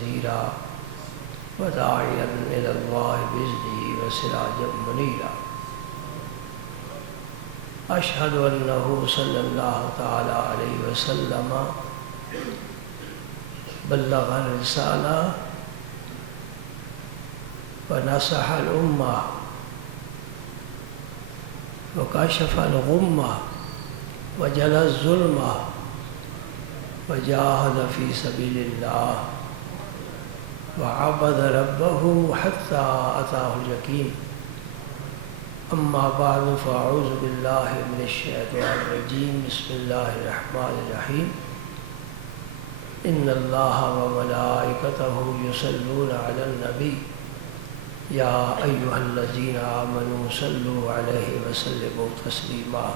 ونذيرا وداعيا إلى الله بإذنه وسراجا منيرا أشهد أنه صلى الله تعالى عليه وسلم بلغ الرسالة ونصح الأمة وكشف الغمة وجلى الظلمة وجاهد في سبيل الله وعبد ربه حتى أتاه اليقين أما بعد فأعوذ بالله من الشيطان الرجيم بسم الله الرحمن الرحيم إن الله وملائكته يصلون على النبي يا أيها الذين آمنوا صلوا عليه وسلموا تسليما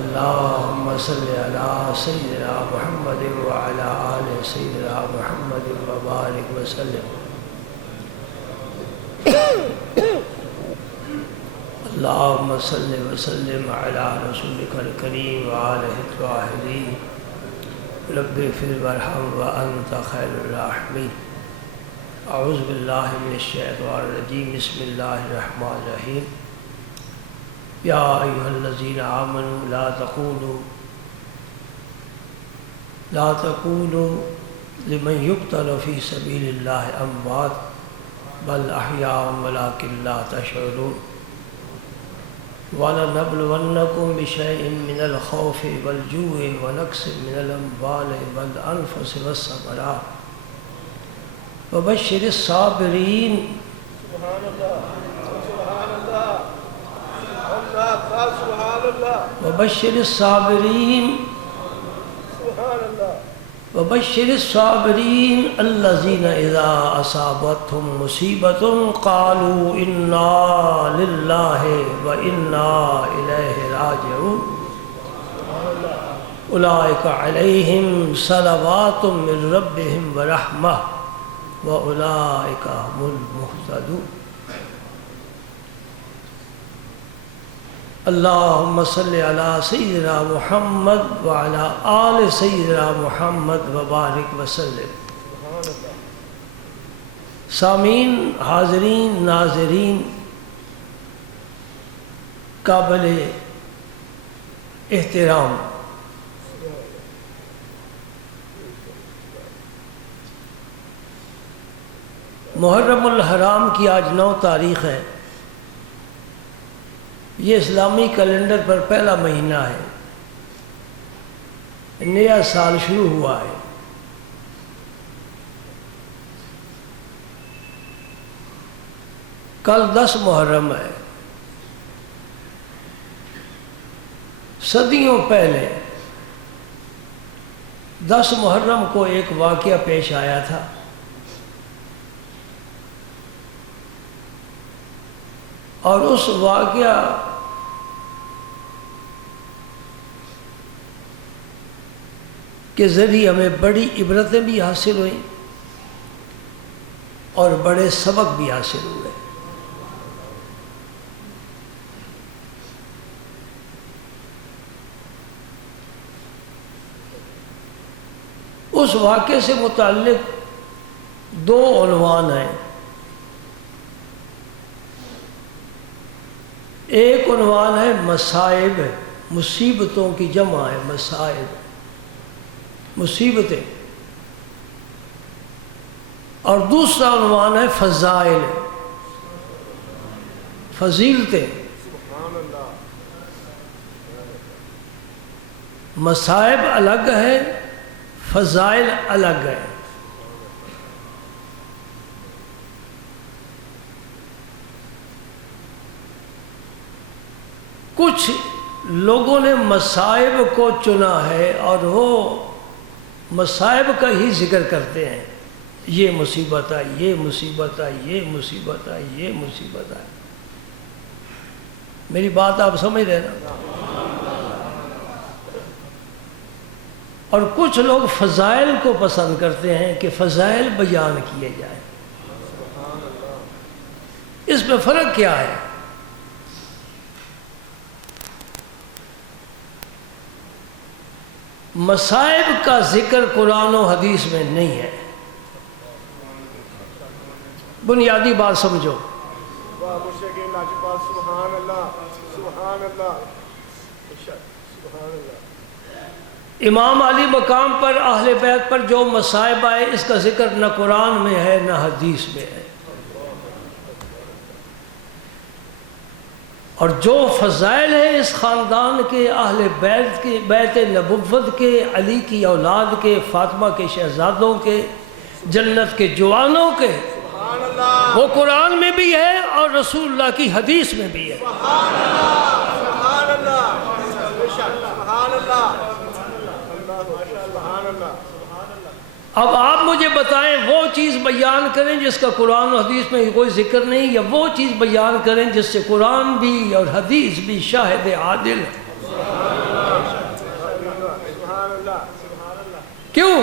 اللهم صل على سيدنا محمد وعلى آل سيدنا محمد وبارك وسلم اللهم صل وسلم على رسولك الكريم وآله الطاهرين رب اغفر وارحم وأنت خير الراحمين أعوذ بالله من الشيطان الرجيم بسم الله الرحمن الرحيم يا أيها الذين آمنوا لا تقولوا لمن يقتل في سبيل الله أموات بل أحياء ولكن لا تشعرون وَلَنَبْلُوَنَّكُمْ بِشَيْءٍ مِّنَ الْخَوْفِ وَالْجُوعِ وَنَقْصٍ مِّنَ الْأَمْوَالِ وَالْأَنفُسِ وَالثَّمَرَاتِ وَبَشِّرِ الصَّابِرِينَ وبشر الصابرين الذين إذا أصابتهم مصيبة قالوا إنا لله وإنا إليه راجعون أولئك عليهم صلوات من ربهم ورحمة وأولئك هم المهتدون اللهم صل على سيدنا محمد وعلى آل سيدنا محمد وبارك وسلم سامعین، حاضرین، ناظرین، قابل احترام، محرم الحرام کی آج 9 تاریخ ہے۔ یہ اسلامی کیلنڈر پر پہلا مہینہ ہے، نیا سال شروع ہوا ہے۔ کل 10 محرم ہے۔ صدیوں پہلے 10 محرم کو ایک واقعہ پیش آیا تھا۔ اور اس واقعہ کے ذریعے ہمیں بڑی عبرتیں بھی حاصل ہوئیں اور بڑے سبق بھی حاصل ہوئے۔ اس واقعے سے متعلق 2 عنوان ہیں۔ ایک عنوان ہے مصائب، مصیبتوں کی جمع ہے مصائب، مصیبتیں، اور دوسرا عنوان ہے فضائل، فضیلتیں۔ مصائب الگ ہے، فضائل الگ ہے۔ کچھ لوگوں نے مصائب کو چنا ہے اور وہ مصائب کا ہی ذکر کرتے ہیں، یہ مصیبت ہے، یہ مصیبت ہے، یہ مصیبت ہے، یہ مصیبت ہے۔ میری بات آپ سمجھ رہے نا؟ اور کچھ لوگ فضائل کو پسند کرتے ہیں کہ فضائل بیان کیے جائیں۔ اس میں فرق کیا ہے؟ مصائب کا ذکر قرآن و حدیث میں نہیں ہے. بنیادی بات سمجھو. امام علی مقام پر اہل بیت پر جو مصائب آئے اس کا ذکر نہ قرآن میں ہے نہ حدیث میں ہے. اور جو فضائل ہیں اس خاندان کے، اہل بیت کے، بیت نبوت کے، علی کی اولاد کے، فاطمہ کے شہزادوں کے، جنت کے جوانوں کے، وہ قرآن میں بھی ہے اور رسول اللہ کی حدیث میں بھی ہے. اب آپ مجھے بتائیں وہ چیز بیان کریں جس کا قرآن و حدیث میں کوئی ذکر نہیں، یا وہ چیز بیان کریں جس سے قرآن بھی اور حدیث بھی شاہد عادل ہے. کیوں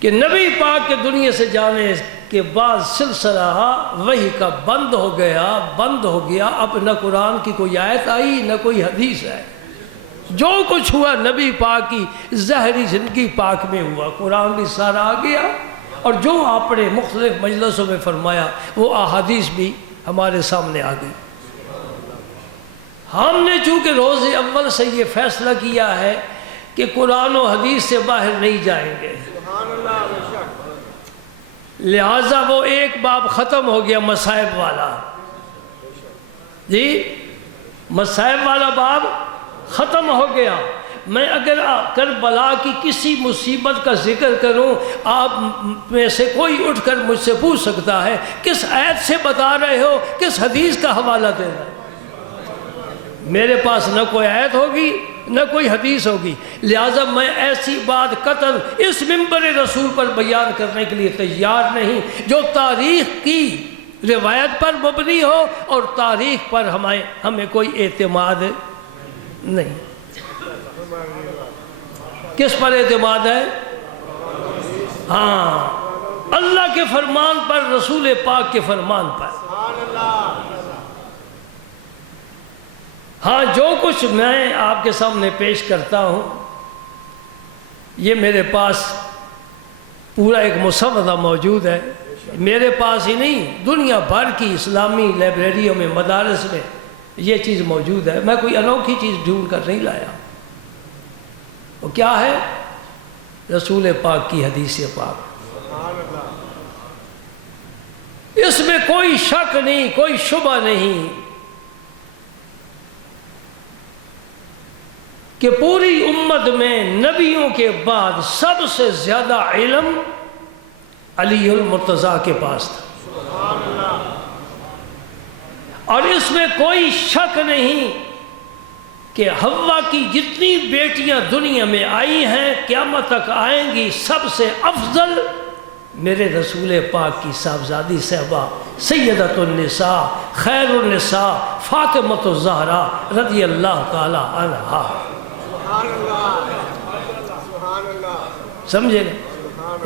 کہ نبی پاک کے دنیا سے جانے کے بعد سلسلہ وحی کا بند ہو گیا. اب نہ قرآن کی کوئی آیت آئی نہ کوئی حدیث ہے. جو کچھ ہوا نبی پاک کی ظاہری زندگی پاک میں ہوا. قرآن بھی سارا آ گیا اور جو آپ نے مختلف مجلسوں میں فرمایا وہ احادیث بھی ہمارے سامنے آ گئی. ہم نے چونکہ روز اول سے یہ فیصلہ کیا ہے کہ قرآن و حدیث سے باہر نہیں جائیں گے، لہٰذا وہ ایک باب ختم ہو گیا مصائب والا. جی مصائب والا باب ختم ہو گیا. میں اگر کربلا کی کسی مصیبت کا ذکر کروں، آپ میں سے کوئی اٹھ کر مجھ سے پوچھ سکتا ہے کس آیت سے بتا رہے ہو، کس حدیث کا حوالہ دے رہے ہو. میرے پاس نہ کوئی آیت ہوگی نہ کوئی حدیث ہوگی، لہٰذا میں ایسی بات قطعاً اس منبر رسول پر بیان کرنے کے لیے تیار نہیں جو تاریخ کی روایت پر مبنی ہو اور تاریخ پر ہمیں کوئی اعتماد نہیں. کس پر اعتماد ہے؟ ہاں، اللہ کے فرمان پر، رسول پاک کے فرمان پر. ہاں جو کچھ میں آپ کے سامنے پیش کرتا ہوں یہ میرے پاس پورا ایک مسودہ موجود ہے. میرے پاس ہی نہیں، دنیا بھر کی اسلامی لائبریریوں میں، مدارس میں یہ چیز موجود ہے. میں کوئی انوکھی چیز ڈھونڈ کر نہیں لایا. وہ کیا ہے؟ رسول پاک کی حدیث پاک. اس میں کوئی شک نہیں، کوئی شبہ نہیں کہ پوری امت میں نبیوں کے بعد سب سے زیادہ علم علی المرتضیٰ کے پاس تھا. اور اس میں کوئی شک نہیں کہ حوا کی جتنی بیٹیاں دنیا میں آئی ہیں قیامت تک آئیں گی، سب سے افضل میرے رسول پاک کی صاحبزادی صاحبہ سیدۃ النساء خیر النساء فاطمۃ الزہرا رضی اللہ تعالی عنہا. سمجھے نا؟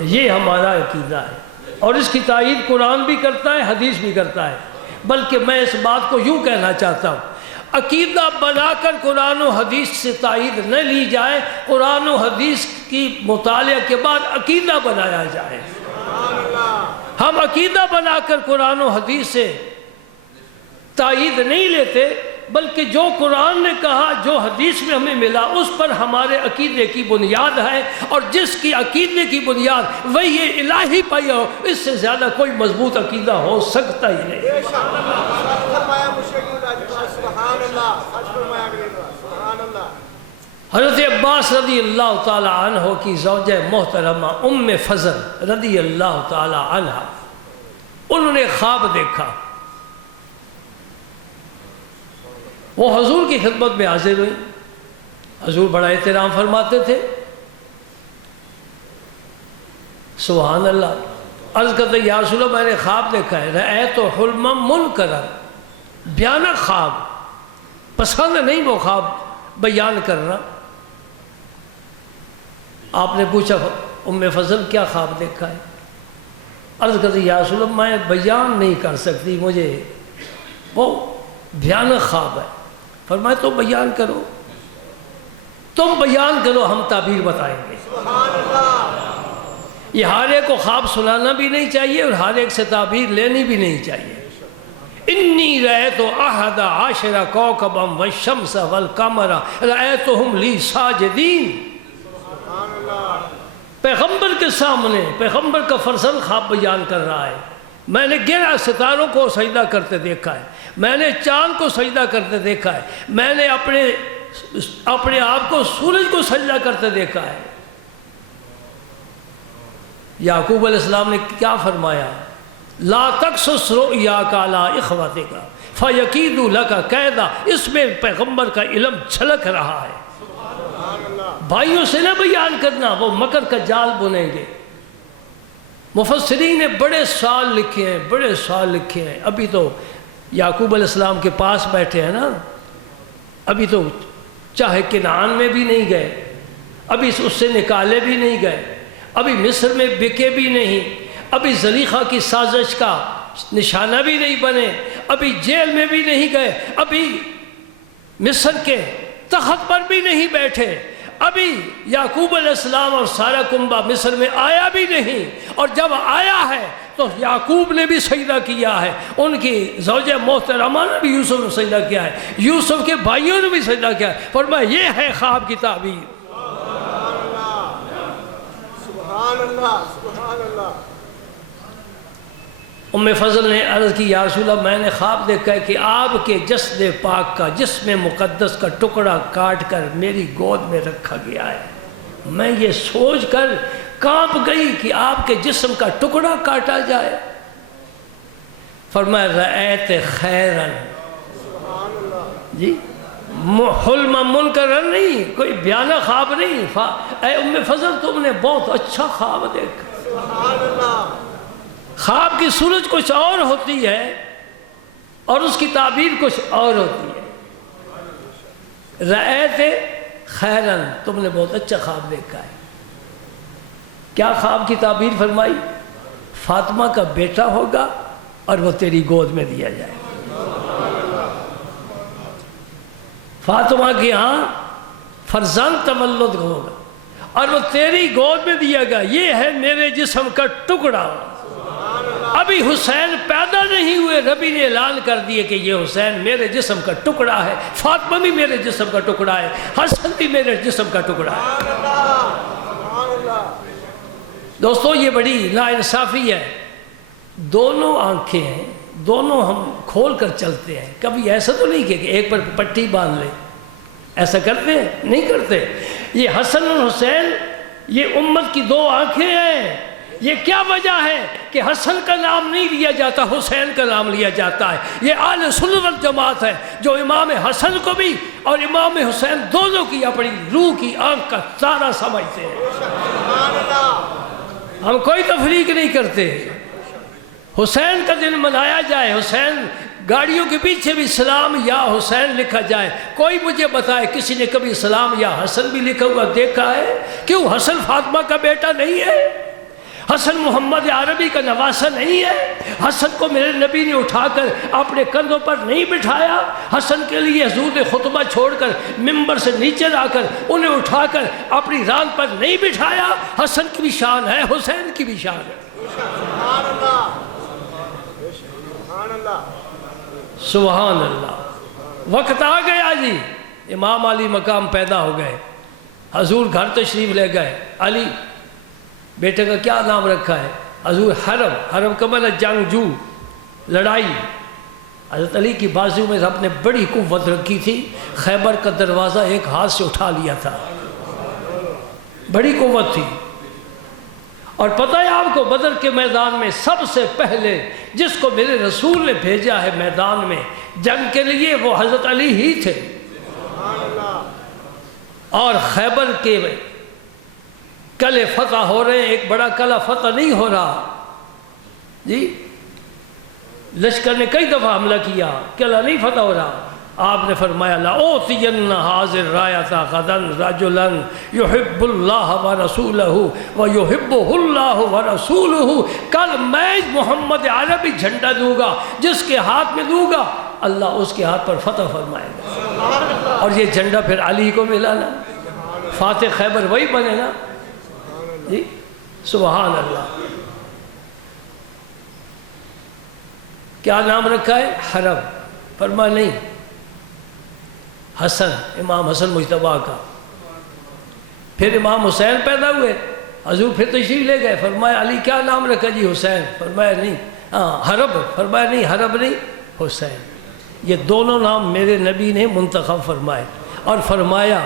یہ ہمارا عقیدہ ہے اور اس کی تائید قرآن بھی کرتا ہے، حدیث بھی کرتا ہے. بلکہ میں اس بات کو یوں کہنا چاہتا ہوں، عقیدہ بنا کر قرآن و حدیث سے تائید نہ لی جائے، قرآن و حدیث کی مطالعہ کے بعد عقیدہ بنایا جائے. ہم عقیدہ بنا کر قرآن و حدیث سے تائید نہیں لیتے، بلکہ جو قرآن نے کہا، جو حدیث میں ہمیں ملا، اس پر ہمارے عقیدے کی بنیاد ہے. اور جس کی عقیدے کی بنیاد وہی الہی پائی ہو، اس سے زیادہ کوئی مضبوط عقیدہ ہو سکتا ہی نہیں. حضرت عباس رضی اللہ تعالی عنہ کی زوجہ محترمہ ام فضل رضی اللہ تعالی عنہ، انہوں نے خواب دیکھا. وہ حضور کی خدمت میں حاضر ہوئی. حضور بڑا احترام فرماتے تھے. سبحان اللہ. عرض کرتے یا رسول اللہ میں نے خواب دیکھا ہے. رأیت حلما منکرا، بھیانک خواب، پسند نہیں وہ خواب بیان کرنا. آپ نے پوچھا ام فضل کیا خواب دیکھا ہے؟ عرض کرتے یا رسول اللہ میں بیان نہیں کر سکتی، مجھے وہ بھیانک خواب ہے. فرمایا تو بیان کرو. تم بیان کرو ہم تعبیر بتائیں گے۔ یہ ہر ایک کو خواب سنانا بھی نہیں چاہیے اور ہر ایک سے تعبیر لینی بھی نہیں چاہیے۔ انی رأیت احد عشر کوکبا والشمس والقمر رأیتہم لی ساجدین۔ پیغمبر کے سامنے پیغمبر کا فرزند خواب بیان کر رہا ہے، میں نے 11 ستاروں کو سجدہ کرتے دیکھا ہے، میں نے چاند کو سجدہ کرتے دیکھا ہے، میں نے اپنے آپ کو سورج کو سجدہ کرتے دیکھا ہے۔ یعقوب علیہ السلام نے کیا فرمایا؟ لا تقصص رؤیاک علی اخوتک فیکیدوا لک کیدا۔ اس میں پیغمبر کا علم جھلک رہا ہے، بھائیوں سے نہ بیان کرنا، وہ مکر کا جال بنیں گے۔ مفسرین نے بڑے سوال لکھے ہیں، بڑے سوال لکھے ہیں۔ ابھی تو یعقوب علیہ السلام کے پاس بیٹھے ہیں نا، ابھی تو چاہے کنعان میں بھی نہیں گئے، ابھی اس سے نکالے بھی نہیں گئے، ابھی مصر میں بکے بھی نہیں، ابھی زلیخا کی سازش کا نشانہ بھی نہیں بنے، ابھی جیل میں بھی نہیں گئے، ابھی مصر کے تخت پر بھی نہیں بیٹھے، ابھی یعقوب علیہ السلام اور سارا کنبہ مصر میں آیا بھی نہیں، اور جب آیا ہے تو یعقوب نے بھی سجدہ کیا ہے، ان کی زوجہ محترمہ نے بھی یوسف نے سجدہ کیا ہے، یوسف کے بھائیوں نے بھی سجدہ کیا ہے۔ فرمایا یہ ہے خواب کی تعبیر۔ سبحان اللہ سبحان اللہ۔ ام فضل نے عرض کی یا رسول اللہ میں نے خواب دیکھا ہے کہ آپ کے جسد پاک کا جسم مقدس کا ٹکڑا کاٹ کر میری گود میں رکھا گیا ہے۔ میں یہ سوچ کر کانپ گئی کہ آپ کے جسم کا ٹکڑا کاٹا جائے۔ فرمایا رأیت خیرن، جی حلم منکرن نہیں، کوئی بیانہ خواب نہیں۔ اے ام فضل تم نے بہت اچھا خواب دیکھا۔ سبحان اللہ۔ خواب کی صورت کچھ اور ہوتی ہے اور اس کی تعبیر کچھ اور ہوتی ہے۔ رأیت خیرن، تم نے بہت اچھا خواب دیکھا ہے۔ کیا خواب کی تعبیر فرمائی؟ فاطمہ کا بیٹا ہوگا اور وہ تیری گود میں دیا جائے گا۔ فاطمہ کے ہاں فرزند تولد ہوگا اور وہ تیری گود میں دیا گا۔ یہ ہے میرے جسم کا ٹکڑا۔ ابھی حسین پیدا نہیں ہوئے، ربی نے اعلان کر دیے کہ یہ حسین میرے جسم کا ٹکڑا ہے، فاطمہ بھی میرے جسم کا ٹکڑا ہے، حسن بھی میرے جسم کا ٹکڑا ہے۔ دوستو یہ بڑی ناانصافی ہے، دونوں آنکھیں ہیں، دونوں ہم کھول کر چلتے ہیں، کبھی ایسا تو نہیں کہ ایک پر پٹی باندھ لے، ایسا کرتے ہیں؟ نہیں کرتے۔ یہ حسن اور حسین یہ امت کی دو آنکھیں ہیں۔ یہ کیا وجہ ہے کہ حسن کا نام نہیں لیا جاتا، حسین کا نام لیا جاتا ہے؟ یہ اہل سنت والجماعت ہے جو امام حسن کو بھی اور امام حسین دونوں کی اپنی روح کی آنکھ کا تارا سمجھتے ہیں۔ ہم کوئی تفریق نہیں کرتے۔ حسین کا دن منایا جائے، حسین گاڑیوں کے پیچھے بھی سلام یا حسین لکھا جائے۔ کوئی مجھے بتائے کسی نے کبھی سلام یا حسن بھی لکھا ہوا دیکھا ہے؟ کیوں؟ حسن فاطمہ کا بیٹا نہیں ہے؟ حسن محمد عربی کا نواسہ نہیں ہے؟ حسن کو میرے نبی نے اٹھا کر اپنے کندھوں پر نہیں بٹھایا؟ حسن کے لیے حضور نے خطبہ چھوڑ کر ممبر سے نیچے لا کر انہیں اٹھا کر اپنی ران پر نہیں بٹھایا؟ حسن کی بھی شان ہے، حسین کی بھی شان ہے۔ سبحان اللہ سبحان اللہ سبحان اللہ۔ وقت آ گیا جی، امام علی مقام پیدا ہو گئے، حضور گھر تشریف لے گئے۔ علی بیٹے کا کیا نام رکھا ہے؟ حضور حرب، حرب کا معنی جنگجو، لڑائی۔ حضرت علی کی بازو میں رب نے بڑی قوت رکھی تھی، خیبر کا دروازہ ایک ہاتھ سے اٹھا لیا تھا، بڑی قوت تھی۔ اور پتہ ہے آپ کو بدر کے میدان میں سب سے پہلے جس کو میرے رسول نے بھیجا ہے میدان میں جنگ کے لیے وہ حضرت علی ہی تھے۔ اور خیبر کے قلعے فتح ہو رہے ہیں، ایک بڑا قلعہ فتح نہیں ہو رہا جی، لشکر نے کئی دفعہ حملہ کیا، قلعہ نہیں فتح ہو رہا۔ آپ نے فرمایا لَأُعْطِيَنَّ هَٰذِهِ الرَّايَةَ غَدًا رَجُلًا يُحِبُّ اللَّهَ وَرَسُولَهُ وَيُحِبُّهُ اللَّهُ وَرَسُولُهُ۔ کل میں محمد عربی جھنڈا دوں گا، جس کے ہاتھ میں دوں گا اللہ اس کے ہاتھ پر فتح فرمائے گا، اور یہ جھنڈا پھر علی کو ملا نا۔ فاتح خیبر وہی بنے نا جی، سبحان اللہ۔ کیا نام رکھا ہے؟ حرب۔ فرمایا نہیں، حسن، امام حسن مجتبیٰ کا۔ پھر امام حسین پیدا ہوئے، حضور پھر تشریف لے گئے، فرمایا علی کیا نام رکھا جی؟ حسین۔ فرمایا نہیں، حرب۔ فرمایا نہیں، حرب نہیں، حسین۔ یہ دونوں نام میرے نبی نے منتخب فرمائے، اور فرمایا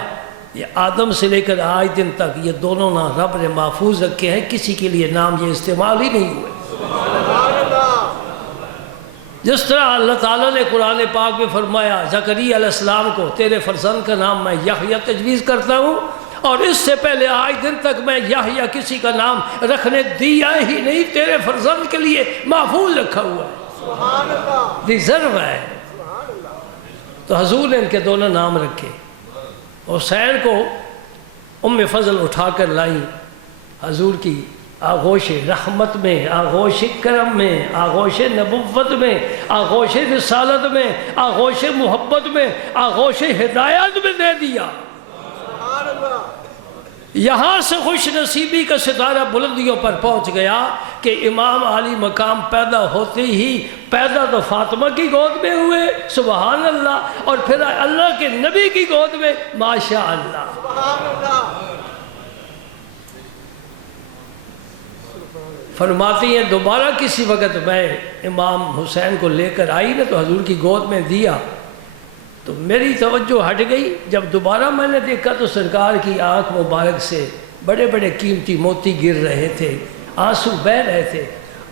یہ آدم سے لے کر آج دن تک یہ دونوں نام رب نے محفوظ رکھے ہیں، کسی کے لیے نام یہ استعمال ہی نہیں ہوئے۔ جس طرح اللہ تعالیٰ نے قرآن پاک میں فرمایا زکریا علیہ السلام کو تیرے فرزند کا نام میں یحییٰ تجویز کرتا ہوں، اور اس سے پہلے آج دن تک میں یحییٰ کسی کا نام رکھنے دیا ہی نہیں، تیرے فرزند کے لیے محفوظ رکھا ہوا ہے، ریزرو ہے۔ تو حضور نے ان کے دونوں نام رکھے۔ حسین کو ام فضل اٹھا کر لائیں حضور کی آغوش رحمت میں، آغوش کرم میں، آغوش نبوت میں، آغوش رسالت میں، آغوش محبت میں، آغوش ہدایت میں دے دیا۔ یہاں سے خوش نصیبی کا ستارہ بلندیوں پر پہنچ گیا کہ امام عالی مقام پیدا ہوتے ہی پیدا تو فاطمہ کی گود میں ہوئے، سبحان اللہ، اور پھر اللہ کے نبی کی گود میں، ماشاء اللہ۔ فرماتی ہیں دوبارہ کسی وقت میں امام حسین کو لے کر آئی نا تو حضور کی گود میں دیا تو میری توجہ ہٹ گئی۔ جب دوبارہ میں نے دیکھا تو سرکار کی آنکھ مبارک سے بڑے بڑے قیمتی موتی گر رہے تھے، آنسو بہہ رہے تھے۔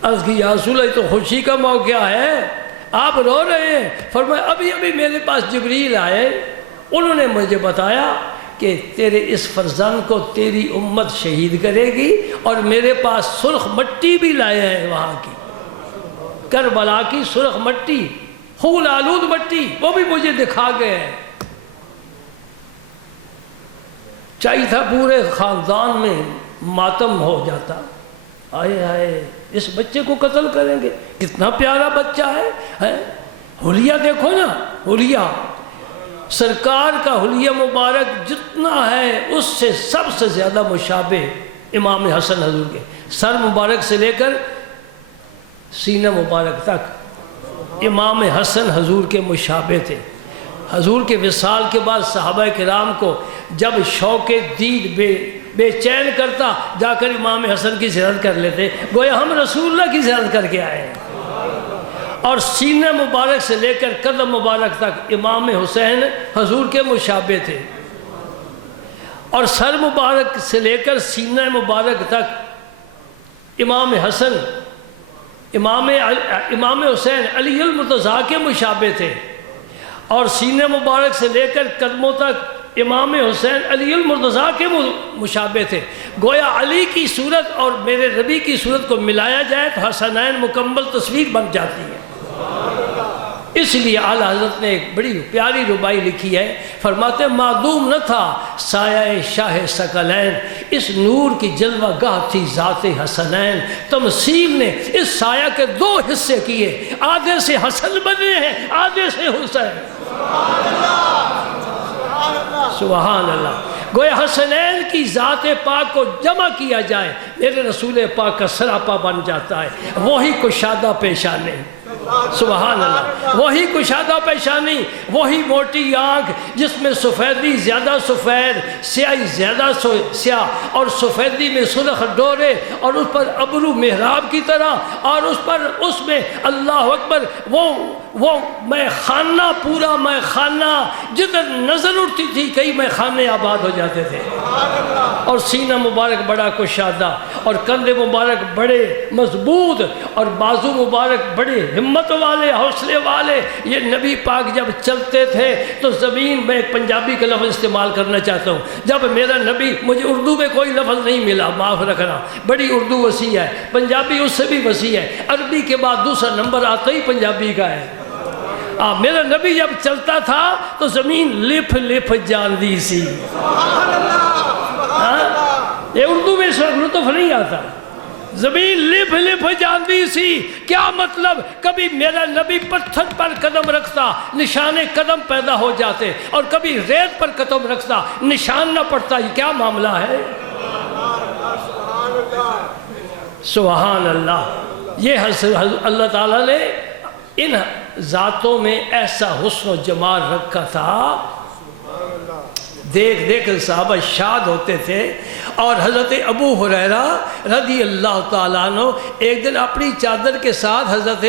عرض کی یا رسول اللہ، تو خوشی کا موقع ہے، آپ رو رہے ہیں؟ فرمایا ابھی ابھی میرے پاس جبریل آئے، انہوں نے مجھے بتایا کہ تیرے اس فرزند کو تیری امت شہید کرے گی، اور میرے پاس سرخ مٹی بھی لائے ہیں، وہاں کی کربلا کی سرخ مٹی، خون آلود مٹی، وہ بھی مجھے دکھا گئے ہیں۔ چاہیے تھا پورے خاندان میں ماتم ہو جاتا، آئے آئے اس بچے کو قتل کریں گے، کتنا پیارا بچہ ہے۔ حلیہ دیکھو نا، حلیہ سرکار کا حلیہ مبارک جتنا ہے اس سے سب سے زیادہ مشابہ امام حسن حضور کے، سر مبارک سے لے کر سینہ مبارک تک امام حسن حضور کے مشابہ تھے۔ حضور کے وصال کے بعد صحابہ کرام کو جب شوق دید بے چین کرتا، جا کر امام حسن کی زیارت کر لیتے، گویا ہم رسول اللہ کی زیارت کر کے آئے ہیں۔ اور سینہ مبارک سے لے کر قدم مبارک تک امام حسین حضور کے مشابہ تھے، اور سر مبارک سے لے کر سینہ مبارک تک امام حسن امام حسین علی المرتضیٰ کے مشابہ تھے، اور سینہ مبارک سے لے کر قدموں تک امام حسین علی المرتضیٰ کے مشابہ تھے۔ گویا علی کی صورت اور میرے نبی کی صورت کو ملایا جائے تو حسنین مکمل تصویر بن جاتی ہے۔ اس لیے اعلیٰ حضرت نے ایک بڑی پیاری ربائی لکھی ہے، فرماتے معدوم نہ تھا سایہ شاہ ثقلین، اس نور کی جلوہ گاہ تھی ذات حسنین، تمثیل نے اس سایہ کے دو حصے کیے، آدھے سے حسن بنے ہیں، آدھے سے حسین۔ سبحان اللہ۔ گویا حسنین کی ذات پاک کو جمع کیا جائے، میرے رسول پاک کا سراپا بن جاتا ہے، وہی کشادہ پیشانی، سبحان اللہ، وہی کشادہ پیشانی، وہی موٹی آنکھ جس میں سفیدی زیادہ سفید، سیاہی زیادہ سیاہ، اور سفیدی میں سرخ ڈورے، اور اس پر ابرو محراب کی طرح، اور اس میں اللہ اکبر وہ میں خانہ، پورا میں خانہ، جدھر نظر اٹھتی تھی کئی میں خانے آباد ہو جاتے تھے، اور سینہ مبارک بڑا کشادہ، اور کندھے مبارک بڑے مضبوط، اور بازو مبارک بڑے ہمت والے، حوصلے والے۔ یہ نبی پاک جب چلتے تھے تو زمین میں ایک پنجابی کا لفظ استعمال کرنا چاہتا ہوں، جب میرا نبی، مجھے اردو میں کوئی لفظ نہیں ملا، معاف رکھنا، بڑی اردو وسیع ہے، پنجابی اس سے بھی وسیع ہے، عربی کے بعد دوسرا نمبر آتا ہی پنجابی کا ہے۔ میرا نبی جب چلتا تھا تو زمین لپ لپ جاندی سی۔ یہ اردو میں اس وقت لطف نہیں آتا، زمین لپ لپ جاندی سی. کیا مطلب؟ کبھی میرا نبی پتھر پر قدم رکھتا نشان قدم پیدا ہو جاتے، اور کبھی ریت پر قدم رکھتا نشان نہ پڑتا. یہ کیا معاملہ ہے؟ سبحان اللہ. یہ اللہ تعالیٰ نے ان ذاتوں میں ایسا حسن و جمال رکھا تھا، دیکھ دیکھ صحابہ شاد ہوتے تھے. اور حضرت ابو ہریرہ رضی اللہ تعالیٰ عنہ ایک دن اپنی چادر کے ساتھ حضرت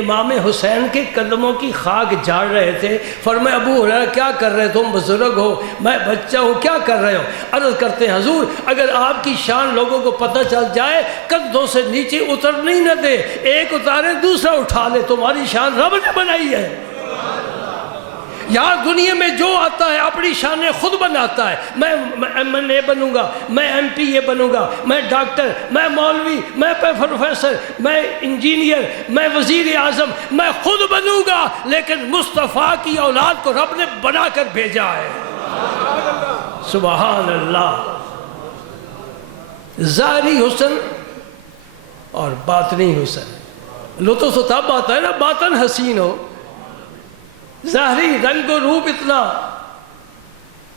امام حسین کے قدموں کی خاک جھاڑ رہے تھے. فرمایا ابو ہریرہ کیا کر رہے؟ تم بزرگ ہو، میں بچہ ہوں، کیا کر رہے ہو؟ عرض کرتے ہیں حضور اگر آپ کی شان لوگوں کو پتہ چل جائے کندھوں سے نیچے اترنے نہ دے، ایک اتارے دوسرا اٹھا لے. تمہاری شان رب نے بنائی ہے. یہاں دنیا میں جو آتا ہے اپنی شانیں خود بناتا ہے. میں MLA بنوں گا، میں MPA بنوں گا، میں ڈاکٹر، میں مولوی، میں پروفیسر، میں انجینئر، میں وزیر اعظم، میں خود بنوں گا. لیکن مصطفیٰ کی اولاد کو رب نے بنا کر بھیجا ہے. سبحان اللہ. ظاہری حسن اور باطنی حسن. لطف تو تب آتا ہے نا باطن حسین ہو. ظاہری رنگ و روپ اتنا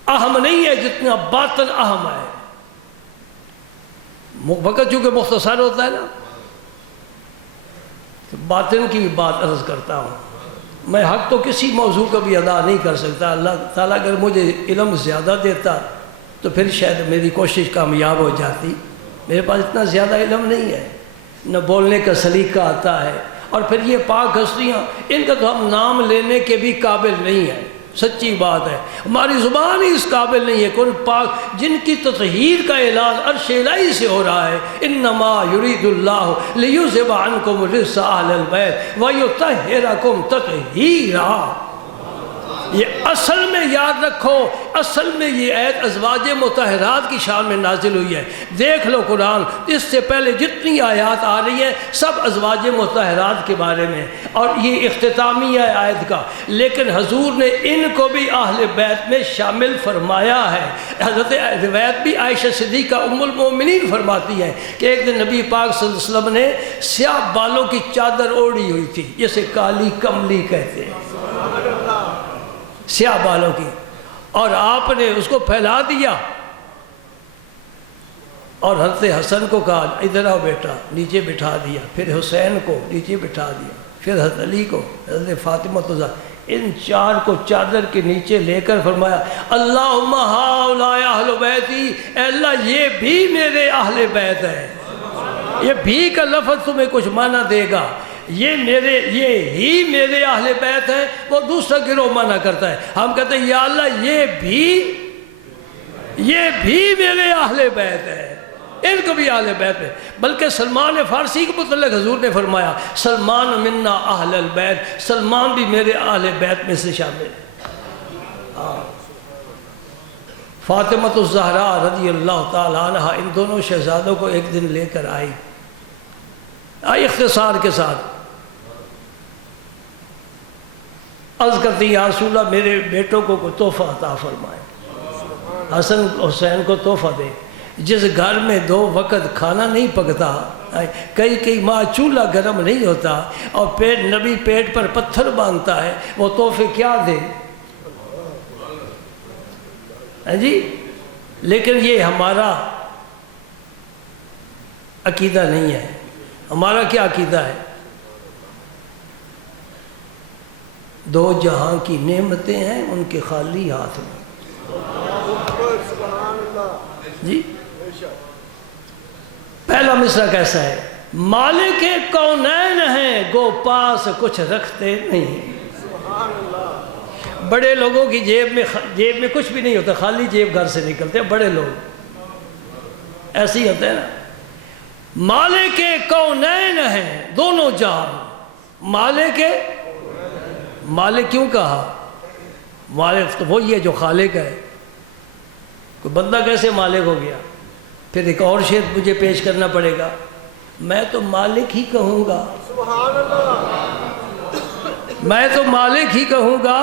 اہم نہیں ہے جتنا باطن اہم ہے. وقت چونکہ مختصر ہوتا ہے نا، تو باطن کی بھی بات عرض کرتا ہوں. میں حق تو کسی موضوع کا بھی ادا نہیں کر سکتا. اللہ تعالیٰ اگر مجھے علم زیادہ دیتا تو پھر شاید میری کوشش کامیاب ہو جاتی. میرے پاس اتنا زیادہ علم نہیں ہے، نہ بولنے کا سلیقہ آتا ہے. اور پھر یہ پاک ہستیاں، ان کا تو ہم نام لینے کے بھی قابل نہیں ہیں. سچی بات ہے، ہماری زبان ہی اس قابل نہیں ہے. کون پاک جن کی تطہیر کا اعلان عرش الہی سے ہو رہا ہے. انما یرید اللہ لیذھب عنکم الرجس اہل البیت ویطہرکم تطہیرا. یہ اصل میں یاد رکھو، اصل میں یہ آیت ازواج مطہرات کی شان میں نازل ہوئی ہے. دیکھ لو قرآن، اس سے پہلے جتنی آیات آ رہی ہیں سب ازواج مطہرات کے بارے میں، اور یہ اختتامیہ ہے آیت کا. لیکن حضور نے ان کو بھی اہل بیت میں شامل فرمایا ہے. حضرت روایت بھی عائشہ صدیقہ ام المومنین فرماتی ہے کہ ایک دن نبی پاک صلی اللہ علیہ وسلم نے سیاہ بالوں کی چادر اوڑھی ہوئی تھی، جسے کالی کملی کہتے ہیں، سیاہ بالوں کی، اور آپ نے اس کو پھیلا دیا. اور حضرت حسن کو کہا ادھر آؤ بیٹا، نیچے بٹھا دیا. پھر حسین کو نیچے بٹھا دیا. پھر حضرت علی کو، حضرت فاطمہ ان چار کو چادر کے نیچے لے کر فرمایا اللہم ہؤلاء اہل بیتی، اے اللہ یہ بھی میرے اہل بیت ہے. یہ بھی کا لفظ تمہیں کچھ معنی دے گا. یہ ہی میرے اہل بیت ہے. وہ دوسرا گروہ معنی کرتا ہے. ہم کہتے ہیں یا اللہ یہ بھی میرے اہل بیت ہے، ان کو بھی اہل بیت ہے. بلکہ سلمان فارسی کے متعلق حضور نے فرمایا سلمان منا اہل البیت، سلمان بھی میرے اہل بیت میں سے شامل ہے. فاطمہ الزہرا رضی اللہ تعالی عنہ ان دونوں شہزادوں کو ایک دن لے کر آئی اختصار کے ساتھ. عرض کرتی یا رسول اللہ میرے بیٹوں کو کوئی تحفہ عطا فرمائے. حسن حسین کو تحفہ دے. جس گھر میں 2 وقت کھانا نہیں پکتا، کئی ماہ چولہا گرم نہیں ہوتا، اور نبی پیٹ پر پتھر باندھتا ہے، وہ تحفے کیا دے جی. لیکن یہ ہمارا عقیدہ نہیں ہے. ہمارا کیا عقیدہ ہے؟ 2 جہاں کی نعمتیں ہیں ان کے خالی ہاتھ میں جی. پہلا مصرع کیسا ہے؟ مالک کونین ہیں گو پاس کچھ رکھتے نہیں. بڑے لوگوں کی جیب میں کچھ بھی نہیں ہوتا، خالی جیب گھر سے نکلتے ہیں. بڑے لوگ ایسے ہی ہوتے ہیں نا. مالک کونین ہیں، دونوں جہاں. مالک کیوں کہا؟ مالک تو وہی ہے جو خالق ہے. کوئی بندہ کیسے مالک ہو گیا؟ پھر ایک اور شعر مجھے پیش کرنا پڑے گا. میں تو مالک ہی کہوں گا، سبحان اللہ، میں تو مالک ہی کہوں گا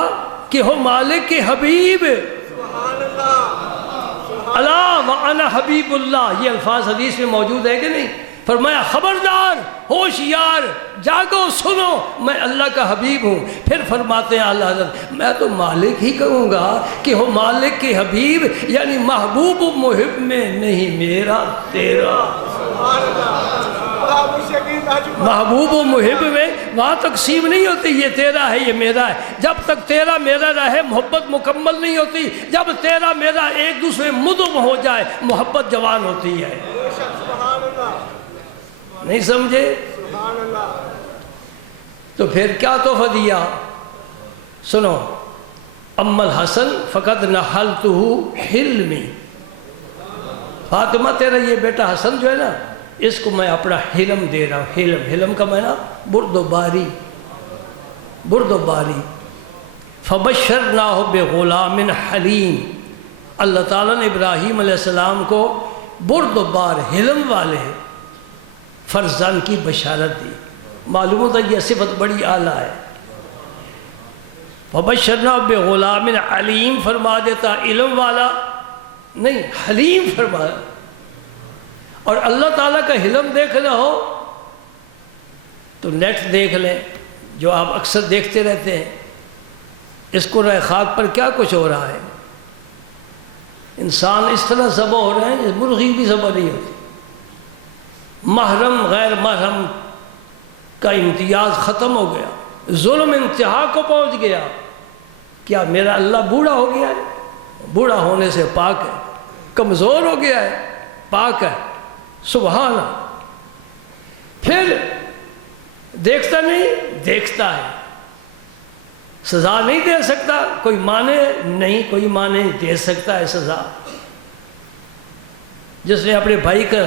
کہ ہو مالک کے حبیب. سبحان اللہ، اللہ وانا حبیب اللہ. یہ الفاظ حدیث میں موجود ہے کہ نہیں؟ فرمایا خبردار، ہوشیار، جاگو، سنو، میں اللہ کا حبیب ہوں۔ پھر فرماتے ہیں اعلیٰ حضرت میں تو مالک ہی کہوں گا کہ ہو مالک کے حبیب، یعنی محبوب و محب میں نہیں میرا تیرا۔ محبوب و محب میں وہاں تقسیم نہیں ہوتی یہ تیرا ہے یہ میرا ہے، جب تک تیرا میرا رہے محبت مکمل نہیں ہوتی، جب تیرا میرا ایک دوسرے مدم ہو جائے محبت جوان ہوتی ہے۔ نہیں سمجھے؟ تو پھر کیا تحفہ دیا؟ سنو، اما الحسن فقد نحلتہ حلمی، فاطمہ تیرا یہ بیٹا حسن جو ہے نا اس کو میں اپنا حلم دے رہا ہوں۔ حلم، حلم کا معنی برد و باری، برد و باری۔ فبشرناہ بغلام حلیم، اللہ تعالیٰ نے ابراہیم علیہ السلام کو برد و بار، حلم والے فرزند کی بشارت دی۔ معلوم ہوتا ہے یہ صفت بڑی اعلیٰ ہے۔ فبشرناہ بغلام حلیم فرما دیتا، علم والا نہیں، حلیم فرمایا۔ اور اللہ تعالیٰ کا حلم دیکھنا ہو تو نیٹ دیکھ لیں، جو آپ اکثر دیکھتے رہتے ہیں، اس کو رائے خاک پر کیا کچھ ہو رہا ہے۔ انسان اس طرح ذبح ہو رہے ہیں، مرغی بھی ذبح نہیں ہوتی۔ محرم غیر محرم کا امتیاز ختم ہو گیا، ظلم انتہا کو پہنچ گیا۔ کیا میرا اللہ بوڑھا ہو گیا ہے؟ بوڑھا ہونے سے پاک ہے۔ کمزور ہو گیا ہے؟ پاک ہے۔ سبحان اللہ۔ پھر دیکھتا نہیں، دیکھتا ہے۔ سزا نہیں دے سکتا، کوئی مانے نہیں، کوئی مانے دے سکتا ہے سزا۔ جس نے اپنے بھائی کا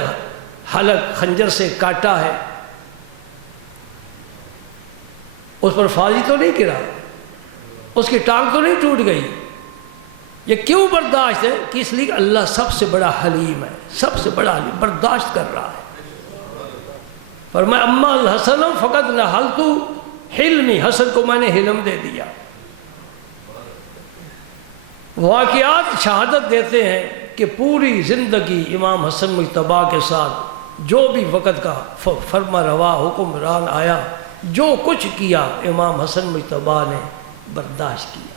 حلق خنجر سے کاٹا ہے اس پر فاضی تو نہیں گرا، اس کی ٹانگ تو نہیں ٹوٹ گئی۔ یہ کیوں برداشت ہے؟ کہ اس لیے اللہ سب سے بڑا حلیم ہے، سب سے بڑا حلیم، برداشت کر رہا ہے۔ فرمایا اما الحسن فقد نحلت حلمی، حسن کو میں نے حلم دے دیا۔ واقعات شہادت دیتے ہیں کہ پوری زندگی امام حسن مجتبیٰ کے ساتھ جو بھی وقت کا فرما روا حکمران آیا، جو کچھ کیا امام حسن مجتبیٰ نے برداشت کیا۔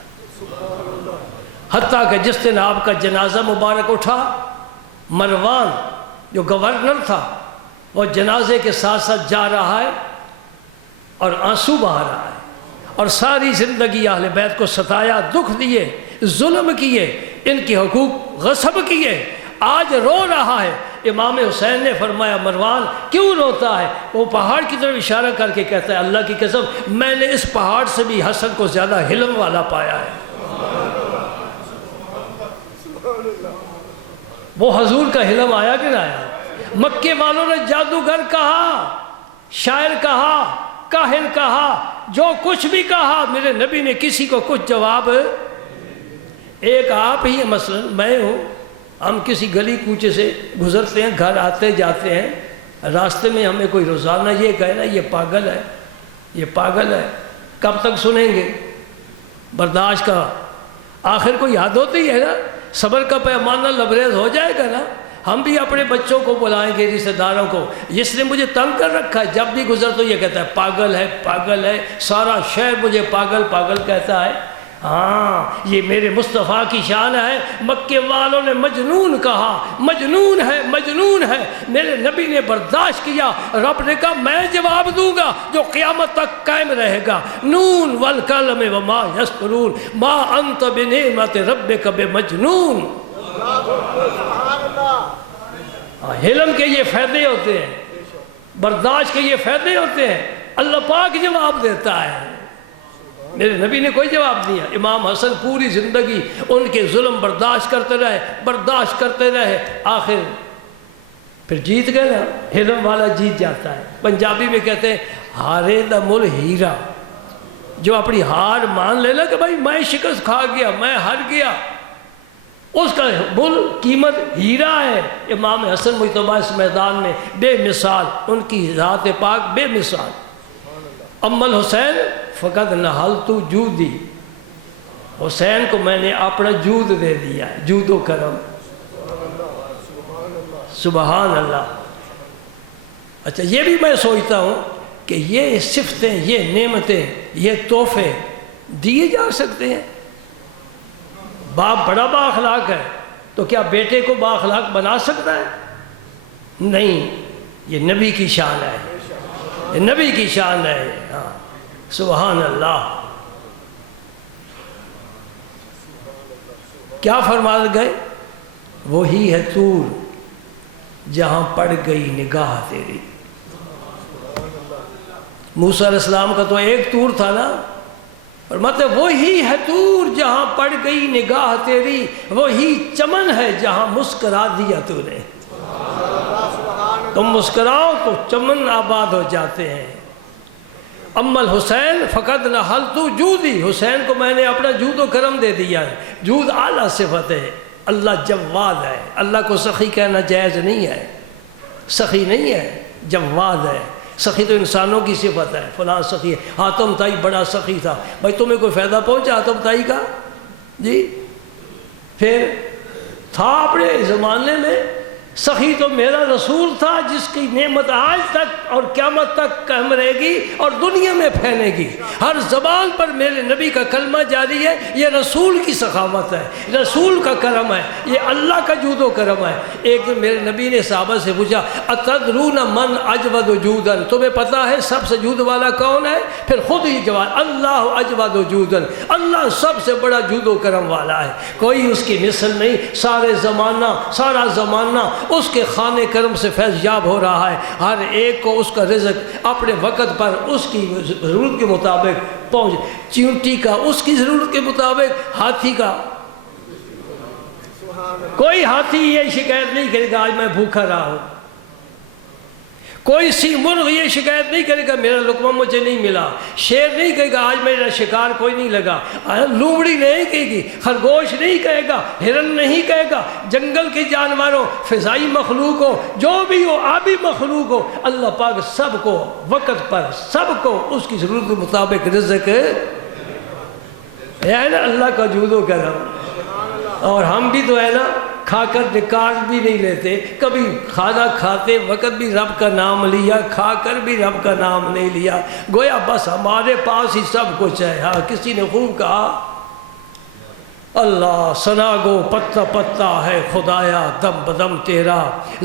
حتیٰ کہ جس دن آپ کا جنازہ مبارک اٹھا، مروان جو گورنر تھا وہ جنازے کے ساتھ ساتھ جا رہا ہے اور آنسو بہا رہا ہے، اور ساری زندگی اہل بیت کو ستایا، دکھ دیے، ظلم کیے، ان کے حقوق غصب کیے، آج رو رہا ہے۔ امام حسین نے فرمایا مروان کیوں روتا ہے؟ وہ پہاڑ کی طرف اشارہ کر کے کہتا ہے اللہ کی قسم میں نے اس پہاڑ سے بھی حسن کو زیادہ حلم والا پایا ہے۔ وہ حضور کا حلم آیا کہ نہ آیا؟ مکے والوں نے جادوگر کہا، شاعر کہا، کاہن کہا، جو کچھ بھی کہا، میرے نبی نے کسی کو کچھ جواب۔ ایک آپ ہی مثلا میں ہوں، ہم کسی گلی کوچے سے گزرتے ہیں، گھر آتے جاتے ہیں، راستے میں ہمیں کوئی روزانہ یہ کہے نا یہ پاگل ہے، یہ پاگل ہے، کب تک سنیں گے؟ برداشت کا آخر کو یاد ہوتی ہے نا، صبر کا پیمانہ لبریز ہو جائے گا نا۔ ہم بھی اپنے بچوں کو بلائیں گے، رشتہ داروں کو، جس نے مجھے تنگ کر رکھا ہے، جب بھی گزر تو یہ کہتا ہے پاگل ہے، پاگل ہے، سارا شہر مجھے پاگل پاگل کہتا ہے۔ ہاں یہ میرے مصطفیٰ کی شان ہے۔ مکے والوں نے مجنون کہا، مجنون ہے، مجنون ہے، میرے نبی نے برداشت کیا۔ رب نے کہا میں جواب دوں گا جو قیامت تک قائم رہے گا۔ نون والقلم وما یسطرون ما انت بنعمت ربک بمجنون۔ حلم کے یہ فائدے ہوتے ہیں، برداشت کے یہ فائدے ہوتے ہیں، اللہ پاک جواب دیتا ہے، میرے نبی نے کوئی جواب دیا۔ امام حسن پوری زندگی ان کے ظلم برداشت کرتے رہے، برداشت کرتے رہے، آخر پھر جیت گئے نا۔ حلم والا جیت جاتا ہے۔ پنجابی میں کہتے ہیں ہارے دا مل ہیرا، جو اپنی ہار مان لے نا کہ بھائی میں شکست کھا گیا، میں ہار گیا، اس کا مل قیمت ہیرا ہے۔ امام حسن مجتبیٰ اس میدان میں بے مثال، ان کی ذات پاک بے مثال۔ اما الحسین فقد نحلت جودی، حسین کو میں نے اپنا جود دے دیا ہے، جود و کرم۔ سبحان اللہ۔ اچھا یہ بھی میں سوچتا ہوں کہ یہ صفتیں، یہ نعمتیں، یہ تحفے دیے جا سکتے ہیں؟ باپ بڑا با اخلاق ہے تو کیا بیٹے کو با اخلاق بنا سکتا ہے؟ نہیں، یہ نبی کی شان ہے، یہ نبی کی شان ہے۔ ہاں سبحان اللہ۔ کیا فرما گئے؟ وہی ہے طور جہاں پڑ گئی نگاہ تیری۔ موسیٰ علیہ السلام کا تو ایک طور تھا نا، فرماتے وہی ہے طور جہاں پڑ گئی نگاہ تیری، وہی چمن ہے جہاں مسکرا دیا تو نے۔ تم مسکراؤ تو چمن آباد ہو جاتے ہیں۔ اما الحسین فقد نحلت جودی، حسین کو میں نے اپنا جود و کرم دے دیا ہے۔ جود اعلیٰ صفت ہے، اللہ جواد ہے، اللہ کو سخی کہنا جائز نہیں ہے، سخی نہیں ہے، جواد ہے۔ سخی تو انسانوں کی صفت ہے، فلاں سخی ہے، حاتم طائی بڑا سخی تھا، بھائی تمہیں کوئی فائدہ پہنچا حاتم طائی کا؟ جی پھر تھا اپنے زمانے میں سخی تو میرا رسول تھا جس کی نعمت آج تک اور قیامت تک قائم رہے گی اور دنیا میں پھیلے گی۔ ہر زبان پر میرے نبی کا کلمہ جاری ہے، یہ رسول کی سخاوت ہے، رسول کا کرم ہے، یہ اللہ کا جود و کرم ہے۔ ایک دن میرے نبی نے صحابہ سے پوچھا اتدرون من اجود جودا، تمہیں پتہ ہے سب سے جود والا کون ہے؟ پھر خود ہی جواب اللہ اجود جودا، اللہ سب سے بڑا جود و کرم والا ہے، کوئی اس کی مثل نہیں۔ سارا زمانہ اس کے خانے کرم سے فیض یاب ہو رہا ہے، ہر ایک کو اس کا رزق اپنے وقت پر اس کی ضرورت کے مطابق پہنچ۔ چیونٹی کا اس کی ضرورت کے مطابق، ہاتھی کا کوئی ہاتھی یہ شکایت نہیں کرے گا آج میں بھوکا رہا ہوں، کوئی سی مرغ یہ شکایت نہیں کرے گا میرا لقمہ مجھے نہیں ملا، شیر نہیں کہے گا آج میرا شکار کوئی نہیں لگا، لومڑی نہیں کہے گی، خرگوش نہیں کہے گا، ہرن نہیں کہے گا، جنگل کے جانوروں، فضائی مخلوق ہو، جو بھی ہو، آبی مخلوق ہو، اللہ پاک سب کو وقت پر سب کو اس کی ضرورت کے مطابق رزق ہے نا، اللہ کا جود و کرم۔ اور ہم بھی تو ہے نا کھا کر نکال بھی نہیں لیتے، کبھی کھانا کھاتے وقت بھی رب کا نام لیا، کھا کر بھی رب کا نام نہیں لیا، گویا بس ہمارے پاس ہی سب کچھ ہے۔ ہاں کسی نے خوب کہا اللہ ثنا گو پتا پتا ہے خدایا دم بدم تیرا،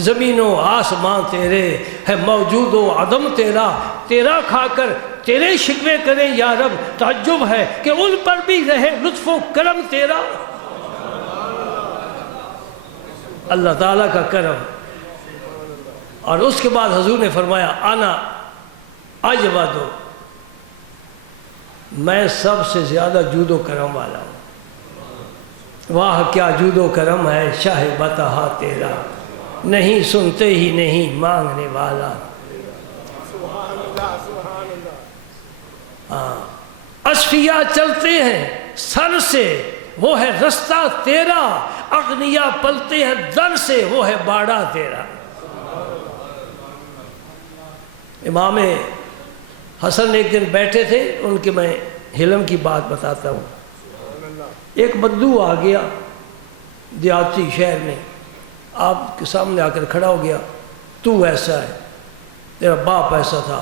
زمین و آسمان تیرے ہے موجود و عدم تیرا، تیرا کھا کر تیرے شکوے کریں یا رب، تعجب ہے کہ ان پر بھی رہے لطف و کرم تیرا۔ اللہ تعالیٰ کا کرم۔ اور اس کے بعد حضور نے فرمایا انا اجود، میں سب سے زیادہ جود و کرم والا ہوں۔ واہ کیا جود و کرم ہے شاہ بتہا تیرا، نہیں سنتے ہی نہیں مانگنے والا۔ اصفیاء چلتے ہیں سر سے وہ ہے رستہ تیرا، اغنیا پلتے ہیں در سے وہ ہے باڑا تیرا۔ امام حسن ایک دن بیٹھے تھے، ان کے میں حلم کی بات بتاتا ہوں۔ ایک بدو آ گیا دیہاتی شہر میں، آپ کے سامنے آ کر کھڑا ہو گیا، تو ایسا ہے، تیرا باپ ایسا تھا،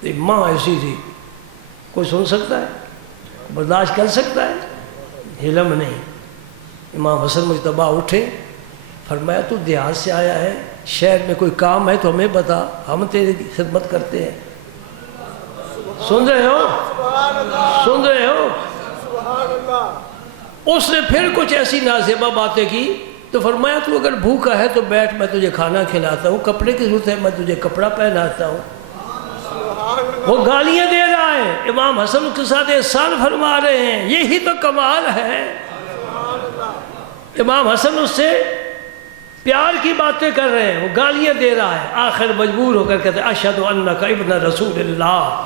تیری ماں ایسی تھی، کوئی سن سکتا ہے؟ برداشت کر سکتا ہے؟ حلم نہیں۔ امام حسن مجتبی اٹھے، فرمایا تو دیہات سے آیا ہے، شہر میں کوئی کام ہے تو ہمیں بتا، ہم تیری خدمت کرتے ہیں۔ سن رہے ہو؟ سن رہے ہو؟ اس نے پھر کچھ ایسی نازیبہ باتیں کی تو فرمایا تو اگر بھوکا ہے تو بیٹھ، میں تجھے کھانا کھلاتا ہوں، کپڑے کی ضرورت ہے میں تجھے کپڑا پہناتا ہوں۔ وہ گالیاں دے رہا ہے، امام حسن کے ساتھ احسان فرما رہے ہیں، یہی تو کمال ہے۔ امام حسن اس سے پیار کی باتیں کر رہے ہیں، وہ گالیاں دے رہا ہے، آخر مجبور ہو کر کہتے ہیں اشہد انک ابن رسول اللہ،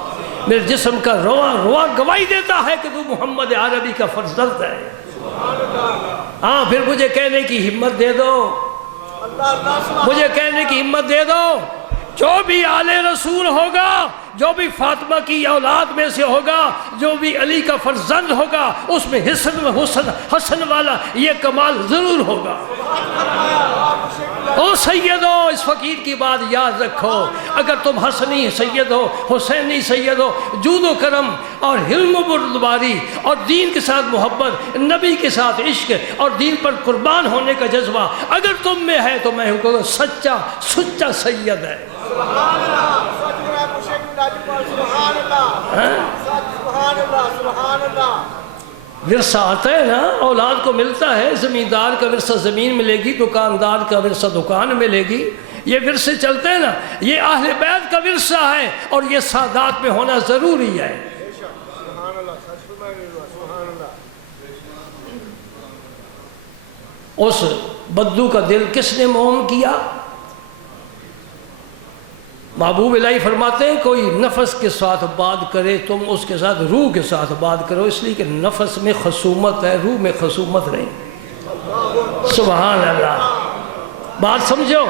میرے جسم کا رواں گواہی دیتا ہے کہ تو محمد عربی کا فرزند ہے۔ ہاں پھر مجھے کہنے کی ہمت دے دو، مجھے کہنے کی ہمت دے دو، جو بھی آل رسول ہوگا، جو بھی فاطمہ کی اولاد میں سے ہوگا، جو بھی علی کا فرزند ہوگا، اس میں حسن والا یہ کمال ضرور ہوگا۔ او سید ہو، اس فقیر کی بات یاد رکھو، اگر تم حسنی سید ہو، حسینی سید ہو، جود و کرم اور حلم و بردباری اور دین کے ساتھ محبت، نبی کے ساتھ عشق اور دین پر قربان ہونے کا جذبہ اگر تم میں ہے تو میں ہوں سچا سچا سید ہے۔ سبحان اللہ، سچ میں آپ کو شیخ راجی پال، سبحان اللہ، سچ، سبحان اللہ، سبحان اللہ۔ ورثہ آتا ہے نا، اولاد کو ملتا ہے، زمیندار کا ورثہ زمین ملے گی، دکاندار کا ورثہ دکان ملے گی، یہ ورثے چلتے ہیں نا، یہ اہل بیت کا ورثہ ہے اور یہ سادات میں ہونا ضروری ہے۔ سبحان اللہ، سچ فرمائے گا، سبحان اللہ۔ اس بدو کا دل کس نے موم کیا؟ محبوب الہی فرماتے ہیں کوئی نفس کے ساتھ بات کرے تم اس کے ساتھ روح کے ساتھ بات کرو، اس لیے کہ نفس میں خصومت ہے، روح میں خصومت نہیں۔ سبحان اللہ، بات سمجھو۔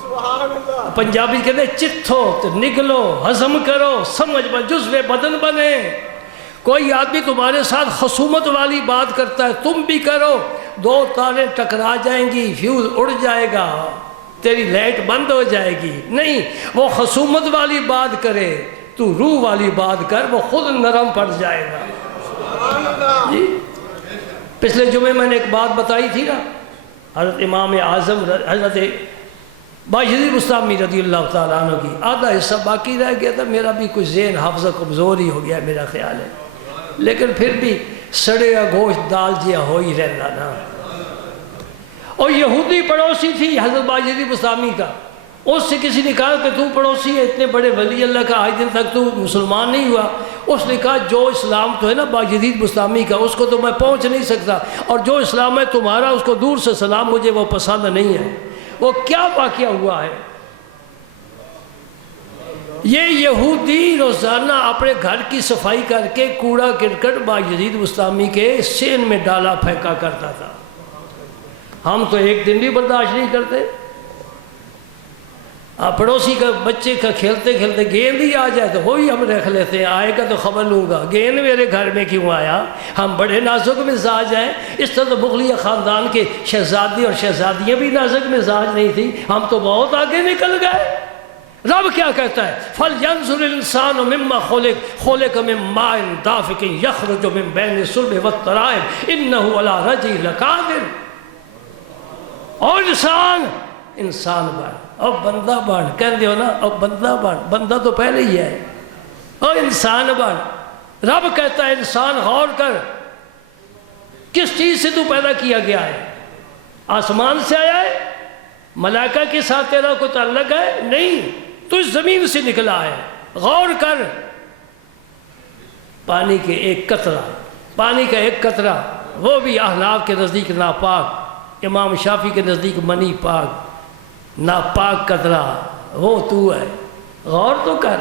سبحان اللہ۔ پنجابی کہتے ہیں چتھو تو نگلو، ہضم کرو، سمجھ میں جزو بدن بنے۔ کوئی آدمی تمہارے ساتھ خصومت والی بات کرتا ہے، تم بھی کرو، دو تاریں ٹکرا جائیں گی، فیوز اڑ جائے گا، تیری لائٹ بند ہو جائے گی۔ نہیں، وہ خصومت والی بات کرے، تو روح والی بات کر، وہ خود نرم پڑ جائے گا۔ سبحان اللہ۔ جی پچھلے جمعے میں نے ایک بات بتائی تھی نا، حضرت امام اعظم حضرت بایزید بستامی رضی اللہ تعالیٰ عنہ کی آدھا حصہ باقی رہ گیا تھا، میرا بھی کوئی ذہن حافظہ کمزور ہی ہو گیا میرا خیال ہے، لیکن پھر بھی سڑے یا گوشت دال جیا ہو ہی رہنا نا۔ اور یہودی پڑوسی تھی حضرت بایزید بستامی کا، اس سے کسی نے کہا کہ تو پڑوسی ہے اتنے بڑے ولی اللہ کا، آج دن تک تو مسلمان نہیں ہوا۔ اس نے کہا جو اسلام تو ہے نا بایزید بستامی کا، اس کو تو میں پہنچ نہیں سکتا، اور جو اسلام ہے تمہارا اس کو دور سے سلام، مجھے وہ پسند نہیں ہے۔ وہ کیا واقعہ ہوا ہے؟ یہ یہودی روزانہ اپنے گھر کی صفائی کر کے کوڑا کرکٹ بایزید بستامی کے سین میں ڈالا پھینکا کرتا تھا۔ ہم تو ایک دن بھی برداشت نہیں کرتے۔ پڑوسی کا بچے کا کھیلتے کھیلتے گیند ہی آ جائے تو وہی ہم رکھ لیتے ہیں، آئے گا تو خبر لوں گا، گیند میرے گھر میں کیوں آیا؟ ہم بڑے نازک مزاج ہیں۔ اس طرح تو مغلیہ خاندان کے شہزادی اور شہزادیاں بھی نازک مزاج نہیں تھی، ہم تو بہت آگے نکل گئے۔ رب کیا کہتا ہے؟ فَلْيَنْظُرِ الْإِنسَانُ مِمَّا خُلِقَ مِن مَّاءٍ دَافِقٍ يَخْرُجُ مِن بَيْنِ الصُّلْبِ وَالتَّرَائِبِ إِنَّهُ عَلَىٰ رَجْعِهِ لَقَادِرٌ۔ اور انسان بن، اور بندہ بن، کہتے ہو نا، اور بندہ بن، بندہ تو پہلے ہی ہے، اور انسان بن۔ رب کہتا ہے انسان غور کر، کس چیز سے تو پیدا کیا گیا ہے؟ آسمان سے آیا ہے؟ ملائکہ کے ساتھ تیرا کوئی تعلق ہے؟ نہیں، تو اس زمین سے نکلا ہے۔ غور کر، پانی کے ایک قطرہ، پانی کا ایک قطرہ، وہ بھی احناف کے نزدیک ناپاک، امام شافعی کے نزدیک منی پاک، ناپاک قطرہ وہ تو ہے۔ غور تو کر،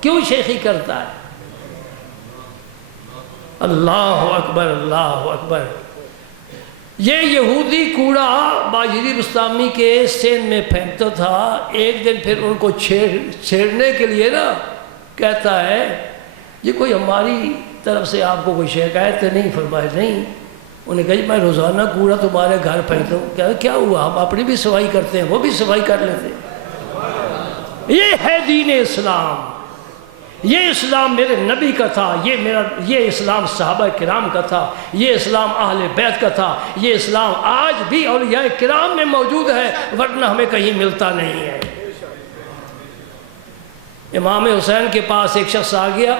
کیوں شیخی کرتا ہے؟ اللہ اکبر، اللہ اکبر۔ یہ یہودی کوڑا بایزید بستامی کے سین میں پھینکتا تھا۔ ایک دن پھر ان کو چھیڑنے کے لیے نا کہتا ہے یہ کوئی ہماری طرف سے آپ کو کوئی شکایت نہیں؟ فرمایا نہیں۔ انہوں نے کہا جی میں روزانہ کوڑا تمہارے گھر پھینکتا ہوں، کیا ہوا؟ ہم اپنی بھی صفائی کرتے ہیں، وہ بھی صفائی کر لیتے ہیں۔ یہ ہے دین اسلام، یہ اسلام میرے نبی کا تھا، یہ اسلام صحابہ کرام کا تھا، یہ اسلام اہل بیت کا تھا، یہ اسلام آج بھی اولیاء کرام میں موجود ہے، ورنہ ہمیں کہیں ملتا نہیں ہے۔ امام حسین کے پاس ایک شخص آ گیا،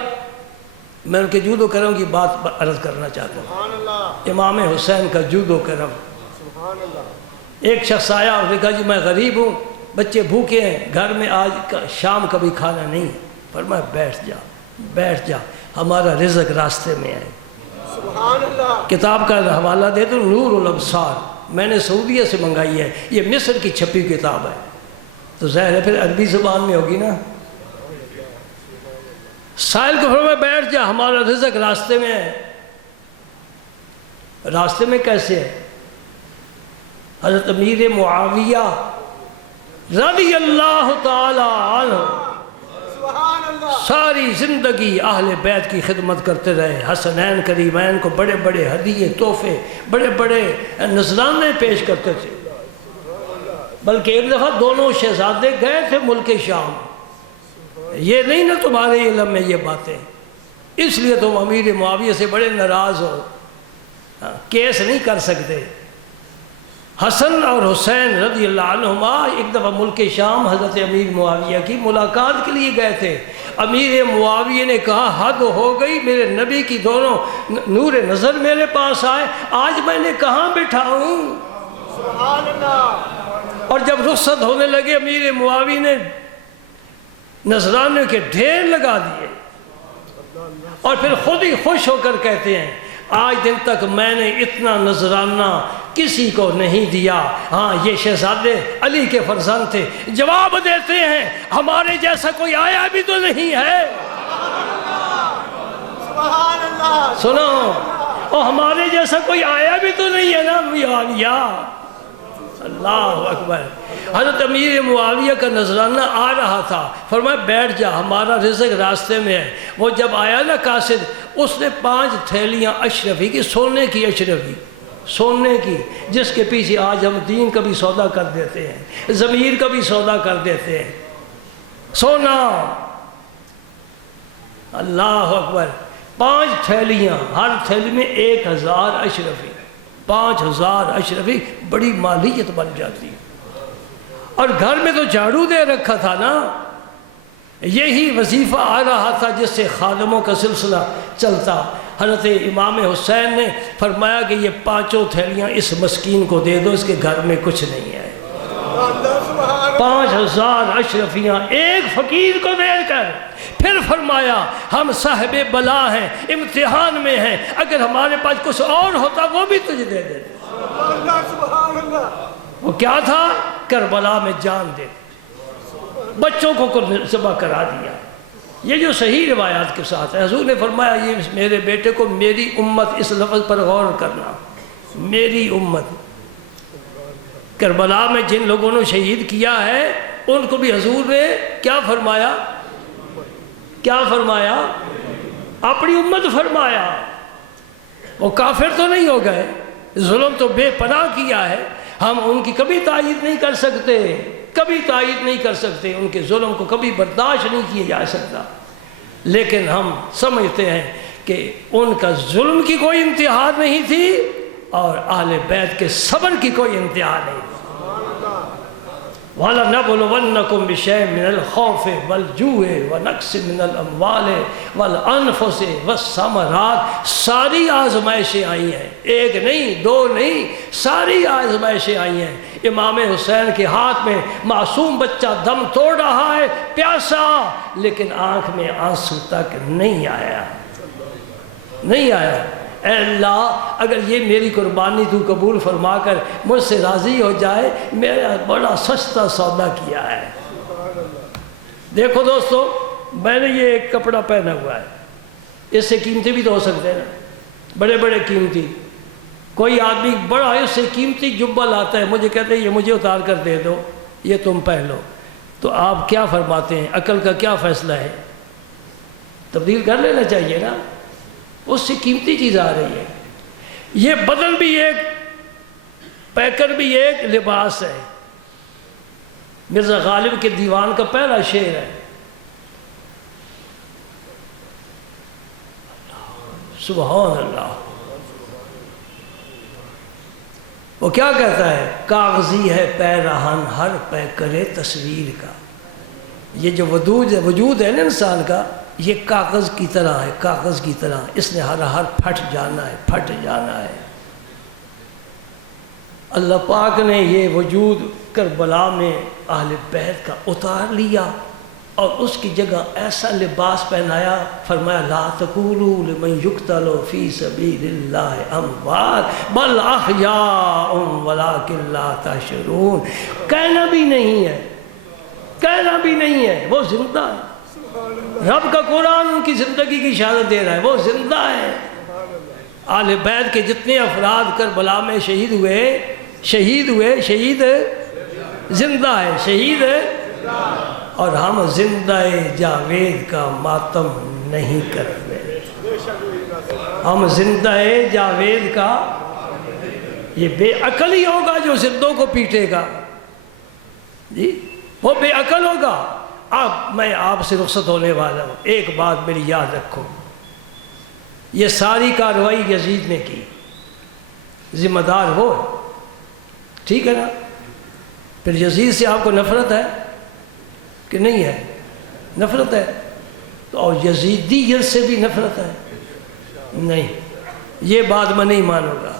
میں ان کے جود و کرم کی بات عرض کرنا چاہتا ہوں۔ سبحان اللہ، امام حسین کا جود و کرم۔ سبحان اللہ۔ ایک شخص آیا، اس نے کہا جی میں غریب ہوں، بچے بھوکے ہیں، گھر میں آج شام کبھی کھانا نہیں۔ فرمایا بیٹھ جا، ہمارا رزق راستے میں ہے۔ سبحان اللہ۔ کتاب کا حوالہ دے دو، نور الابصار، میں نے سعودیہ سے منگائی ہے، یہ مصر کی چھپی کتاب ہے، تو ظاہر ہے پھر عربی زبان میں ہوگی نا۔ سائل کو فرمایا بیٹھ جا، ہمارا رزق راستے میں ہے۔ راستے میں کیسے ہے؟ حضرت امیر معاویہ رضی اللہ تعالی عنہ سبحان اللہ۔ ساری زندگی اہل بیت کی خدمت کرتے رہے، حسنین کریمین کو بڑے بڑے ہدیے، تحفے، بڑے بڑے نذرانے پیش کرتے تھے۔ بلکہ ایک دفعہ دونوں شہزادے گئے تھے ملک شام. یہ نہیں نا تمہارے علم میں یہ باتیں، اس لیے تم امیر معاویہ سے بڑے ناراض ہو، کیس نہیں کر سکتے. حسن اور حسین رضی اللہ عنہما ایک دفعہ ملک شام حضرت امیر معاویہ کی ملاقات کے لیے گئے تھے. امیر معاویہ نے کہا حد ہو گئی، میرے نبی کی دونوں نور نظر میرے پاس آئے، آج میں نے کہاں بٹھاؤں. سبحان اللہ. اور جب رخصت ہونے لگے امیر معاویہ نے نذرانے کے ڈھیر لگا دیے اور پھر خود ہی خوش ہو کر کہتے ہیں آج دن تک میں نے اتنا نذرانہ کسی کو نہیں دیا. ہاں یہ شہزادے علی کے فرزند تھے. جواب دیتے ہیں ہمارے جیسا کوئی آیا بھی تو نہیں ہے. سبحان اللہ. سنو، اور ہمارے جیسا کوئی آیا بھی تو نہیں ہے نا معاویہ. اللہ اکبر. حضرت امیر معاویہ کا نذرانہ آ رہا تھا، فرمایا بیٹھ جا، ہمارا رزق راستے میں ہے. وہ جب آیا نا قاصد، اس نے 5 تھیلیاں اشرفی کی، سونے کی اشرفی، سونے کی، جس کے پیچھے آج ہم دین کا بھی سودا کر دیتے ہیں، ضمیر کا بھی سودا کر دیتے ہیں. سونا. اللہ اکبر. 5 تھیلیاں، ہر تھیلی میں 1000 اشرفی، 5000 اشرفی، بڑی مالیت بن جاتی. اور گھر میں تو جھاڑو دے رکھا تھا نا، یہی وظیفہ آ رہا تھا جس سے خادموں کا سلسلہ چلتا. حضرت امام حسین نے فرمایا کہ یہ 5 تھیلیاں اس مسکین کو دے دو، اس کے گھر میں کچھ نہیں ہے. 5000 اشرفیاں ایک فقیر کو دے کر پھر فرمایا ہم صاحب بلا ہیں، امتحان میں ہیں، اگر ہمارے پاس کچھ اور ہوتا وہ بھی تجھے دے دیتے. سبحان اللہ. وہ کیا تھا؟ کربلا میں جان دے، بچوں کو ذبح کرا دیا. یہ جو صحیح روایات کے ساتھ ہے، حضور نے فرمایا یہ میرے بیٹے کو میری امت، اس لفظ پر غور کرنا، میری امت. کربلا میں جن لوگوں نے شہید کیا ہے ان کو بھی حضور نے کیا فرمایا؟ کیا فرمایا؟ اپنی امت فرمایا. وہ کافر تو نہیں ہو گئے، ظلم تو بے پناہ کیا ہے، ہم ان کی کبھی تائید نہیں کر سکتے، کبھی تائید نہیں کر سکتے، ان کے ظلم کو کبھی برداشت نہیں کیا جا سکتا. لیکن ہم سمجھتے ہیں کہ ان کا ظلم کی کوئی انتہا نہیں تھی اور اہل بیت کے صبر کی کوئی انتہا نہیں تھی. وَلَنَبْلُوَنَّكُمْ بِشَيْءٍ مِّنَ الْخَوْفِ وَالْجُوعِ وَنَقْصٍ مِّنَ الْأَمْوَالِ وَالْأَنفُسِ وَالثَّمَرَاتِ. ساری آزمائشیں آئی ہیں، ایک نہیں، 2 نہیں، ساری آزمائشیں آئی ہیں. امام حسین کے ہاتھ میں معصوم بچہ دم توڑ رہا ہے، پیاسا، لیکن آنکھ میں آنسو تک نہیں آیا، نہیں آیا. اے اللہ اگر یہ میری قربانی تو قبول فرما کر مجھ سے راضی ہو جائے، میرا بڑا سستا سودا کیا ہے. دیکھو دوستو، میں نے یہ ایک کپڑا پہنا ہوا ہے، اس سے قیمتی بھی تو ہو سکتے ہیں نا، بڑے بڑے قیمتی. کوئی آدمی بڑا اس سے قیمتی جبہ لاتا ہے، مجھے کہتے ہیں یہ مجھے اتار کر دے دو، یہ تم پہن لو. تو آپ کیا فرماتے ہیں؟ عقل کا کیا فیصلہ ہے؟ تبدیل کر لینا چاہیے نا، اس سے قیمتی چیز آ رہی ہے. یہ بدن بھی ایک، پیکر بھی ایک، لباس ہے. مرزا غالب کے دیوان کا پہلا شعر ہے. سبحان اللہ. وہ کیا کہتا ہے؟ کاغذی ہے پیرہن ہر پیکرے تصویر کا. یہ جو وجود ہے نا انسان کا، یہ کاغذ کی طرح ہے، کاغذ کی طرح. اس نے ہر پھٹ جانا ہے، پھٹ جانا ہے. اللہ پاک نے یہ وجود کربلا میں اہل بیت کا اتار لیا اور اس کی جگہ ایسا لباس پہنایا. فرمایا لا تقولوا لمن یقتل فی سبیل اللہ اموات بل احیاء ولکن لا تشعرون. کہنا بھی نہیں ہے، کہنا بھی نہیں ہے، وہ زندہ ہے. رب کا قرآن ان کی زندگی کی شہادت دے رہا ہے، وہ زندہ ہے. اہل بیت کے جتنے افراد کربلا میں شہید ہوئے، شہید زندہ ہے، شہید ہے. اور ہم زندہ جاوید کا ماتم نہیں کرتے، ہم زندہ جاوید کا. یہ بے عقل ہی ہوگا جو زندوں کو پیٹے گا. جی وہ بے عقل ہوگا۔ اب میں آپ سے رخصت ہونے والا ہوں، ایک بات میری یاد رکھو، یہ ساری کارروائی یزید نے کی، ذمہ دار وہ ہے، ٹھیک ہے نا؟ پھر یزید سے آپ کو نفرت ہے کہ نہیں ہے؟ نفرت ہے، تو اور یزیدیت سے بھی نفرت ہے؟ نہیں، یہ بات میں نہیں مانوں گا۔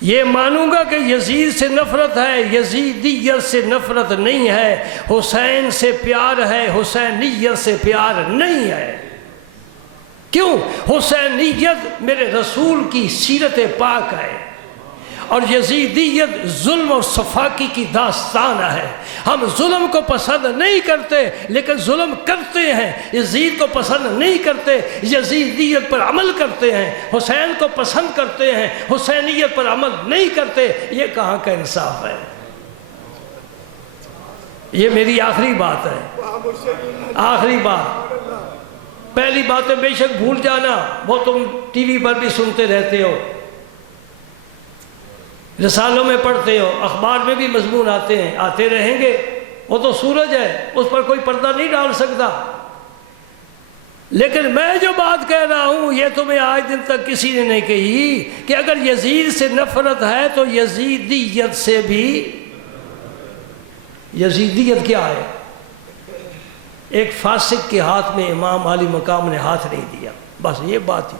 یہ مانوں گا کہ یزید سے نفرت ہے، یزیدیت سے نفرت نہیں ہے، حسین سے پیار ہے، حسینیت سے پیار نہیں ہے۔ کیوں؟ حسینیت میرے رسول کی سیرت پاک ہے، اور یزیدیت ظلم اور صفاقی کی داستان ہے۔ ہم ظلم کو پسند نہیں کرتے لیکن ظلم کرتے ہیں، یزید کو پسند نہیں کرتے، یزیدیت پر عمل کرتے ہیں، حسین کو پسند کرتے ہیں، حسینیت پر عمل نہیں کرتے۔ یہ کہاں کا انصاف ہے؟ یہ میری آخری بات ہے، آخری بات۔ پہلی باتیں بے شک بھول جانا، وہ تم ٹی وی پر بھی سنتے رہتے ہو، رسالوں میں پڑھتے ہو، اخبار میں بھی مضمون آتے ہیں، آتے رہیں گے۔ وہ تو سورج ہے، اس پر کوئی پردہ نہیں ڈال سکتا۔ لیکن میں جو بات کہہ رہا ہوں یہ تمہیں آج دن تک کسی نے نہیں کہی کہ اگر یزید سے نفرت ہے تو یزیدیت سے بھی۔ یزیدیت کیا ہے؟ ایک فاسق کے ہاتھ میں امام علی مقام نے ہاتھ نہیں دیا، بس یہ بات ہی۔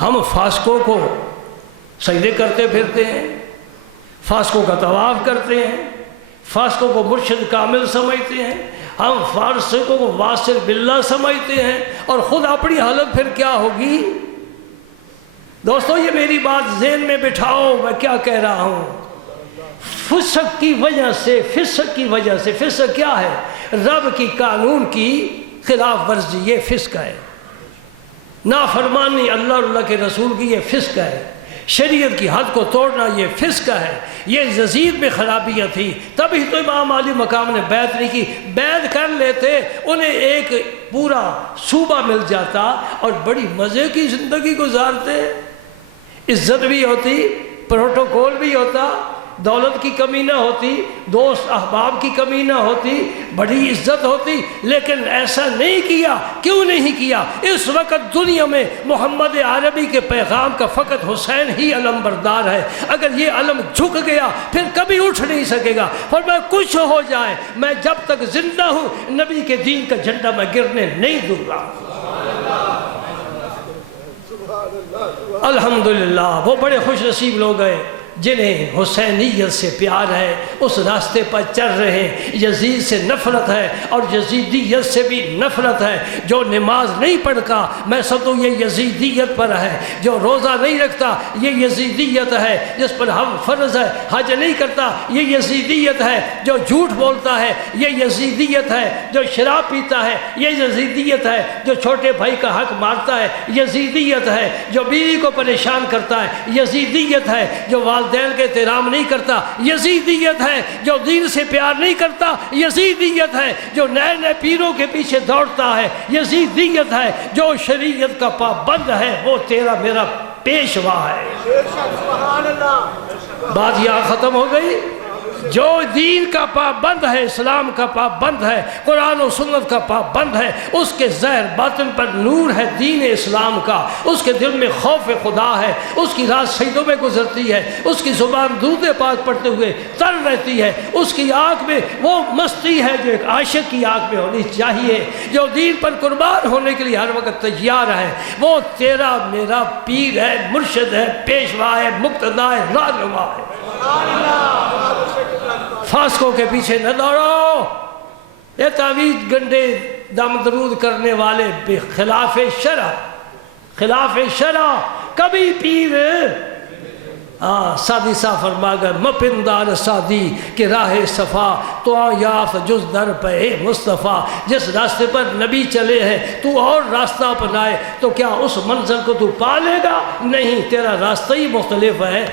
ہم فاسقوں کو سجدے کرتے پھرتے ہیں، فاسقوں کا طواف کرتے ہیں، فاسقوں کو مرشد کامل سمجھتے ہیں، ہم فاسقوں کو واصل باللہ سمجھتے ہیں، اور خود اپنی حالت پھر کیا ہوگی؟ دوستو یہ میری بات ذہن میں بٹھاؤ، میں کیا کہہ رہا ہوں۔ فسق کی وجہ سے، فسق کی وجہ سے، فسق کیا ہے؟ رب کی قانون کی خلاف ورزی، یہ فسق ہے۔ نافرمانی اللہ اور اللہ کے رسول کی، یہ فسق ہے۔ شریعت کی حد کو توڑنا، یہ فسق ہے۔ یہ یزید میں خرابیاں تھی، تبھی تو امام علی مقام نے بیعت نہیں کی۔ بیعت کر لیتے انہیں ایک پورا صوبہ مل جاتا اور بڑی مزے کی زندگی گزارتے، عزت بھی ہوتی، پروٹوکول بھی ہوتا، دولت کی کمی نہ ہوتی، دوست احباب کی کمی نہ ہوتی، بڑی عزت ہوتی۔ لیکن ایسا نہیں کیا۔ کیوں نہیں کیا؟ اس وقت دنیا میں محمد عربی کے پیغام کا فقط حسین ہی علم بردار ہے۔ اگر یہ علم جھک گیا پھر کبھی اٹھ نہیں سکے گا۔ اور میں کچھ ہو جائے، میں جب تک زندہ ہوں نبی کے دین کا جھنڈا میں گرنے نہیں دوں گا۔ الحمدللہ وہ بڑے خوش نصیب لوگ ہیں جنہیں حسینیت سے پیار ہے، اس راستے پر چل رہے ہیں۔ یزید سے نفرت ہے اور یزیدیت سے بھی نفرت ہے۔ جو نماز نہیں پڑھتا میں سمجھوں یہ یزیدیت پر ہے، جو روزہ نہیں رکھتا یہ یزیدیت ہے، جس پر ہم فرض ہے حج نہیں کرتا یہ یزیدیت ہے، جو جھوٹ بولتا ہے یہ یزیدیت ہے، جو شراب پیتا ہے یہ یزیدیت ہے، جو چھوٹے بھائی کا حق مارتا ہے یزیدیت ہے، جو بیوی کو پریشان کرتا ہے یزیدیت ہے، جو والدین کے احترام نہیں کرتا یزیدیت ہے، جو دین سے پیار نہیں کرتا یزیدیت ہے، جو نئے نئے پیروں کے پیچھے دوڑتا ہے یزیدیت ہے، جو شریعت کا پابند ہے وہ تیرا میرا پیشوا ہے۔ بات یہاں ختم ہو گئی۔ جو دین کا پابند ہے، اسلام کا پابند ہے، قرآن و سنت کا پابند ہے، اس کے ظاہر باطن پر نور ہے دین اسلام کا، اس کے دل میں خوف خدا ہے، اس کی رات سجدوں میں گزرتی ہے، اس کی زبان درود پاک پڑھتے ہوئے تر رہتی ہے، اس کی آنکھ میں وہ مستی ہے جو ایک عاشق کی آنکھ میں ہونی چاہیے، جو دین پر قربان ہونے کے لیے ہر وقت تیار ہے، وہ تیرا میرا پیر ہے، مرشد ہے، پیشوا ہے، مقتدا ہے، رہنما ہے۔ فاسقوں کے پیچھے نہ دوڑو، یہ تعویذ گنڈے دم درود کرنے والے خلاف شرع، خلاف شرع کبھی پیر سادی سا فرما گر مپندار سادی کہ راہ صفا تو یافت جز در پہ مصطفیٰ۔ جس راستے پر نبی چلے ہیں تو اور راستہ اپنائے تو کیا اس منزل کو تو پا لے گا؟ نہیں، تیرا راستہ ہی مختلف ہے۔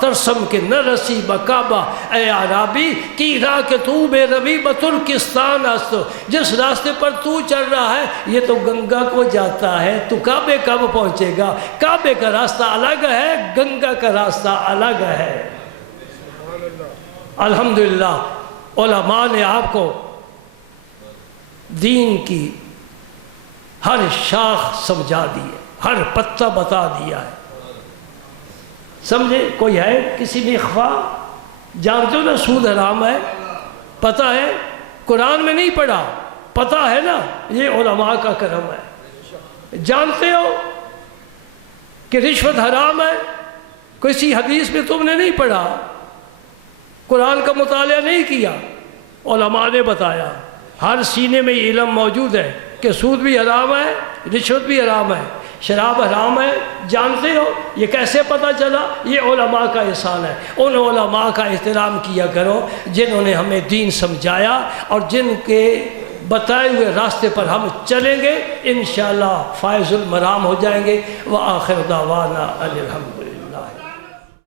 ترسم کے نہ رسی بکعبہ اے عرابی کی راہ کے تو بے روی بترکستان است۔ جس راستے پر تو چل رہا ہے یہ تو گنگا کو جاتا ہے، تو کعبے کب پہنچے گا؟ کعبے کا راستہ الگ ہے، گنگا کا راستہ الگ ہے۔ الحمدللہ علماء نے آپ کو دین کی ہر شاخ سمجھا دی ہے، ہر پتہ بتا دیا ہے. سمجھے؟ کوئی ہے کسی میں اخفا؟ جانتے ہو نا سود حرام ہے، پتہ ہے، قرآن میں نہیں پڑھا، پتہ ہے نا، یہ علماء کا کرم ہے. جانتے ہو کہ رشوت حرام ہے، کسی حدیث میں تم نے نہیں پڑھا، قرآن کا مطالعہ نہیں کیا، علماء نے بتایا. ہر سینے میں یہ علم موجود ہے کہ سود بھی حرام ہے، رشوت بھی حرام ہے، شراب حرام ہے. جانتے ہو یہ کیسے پتہ چلا؟ یہ علماء کا احسان ہے. ان علماء کا احترام کیا کرو جنہوں نے ہمیں دین سمجھایا اور جن کے بتائے ہوئے راستے پر ہم چلیں گے، انشاءاللہ فائز المرام ہو جائیں گے. وآخر دعوانا ان الحمد للہ.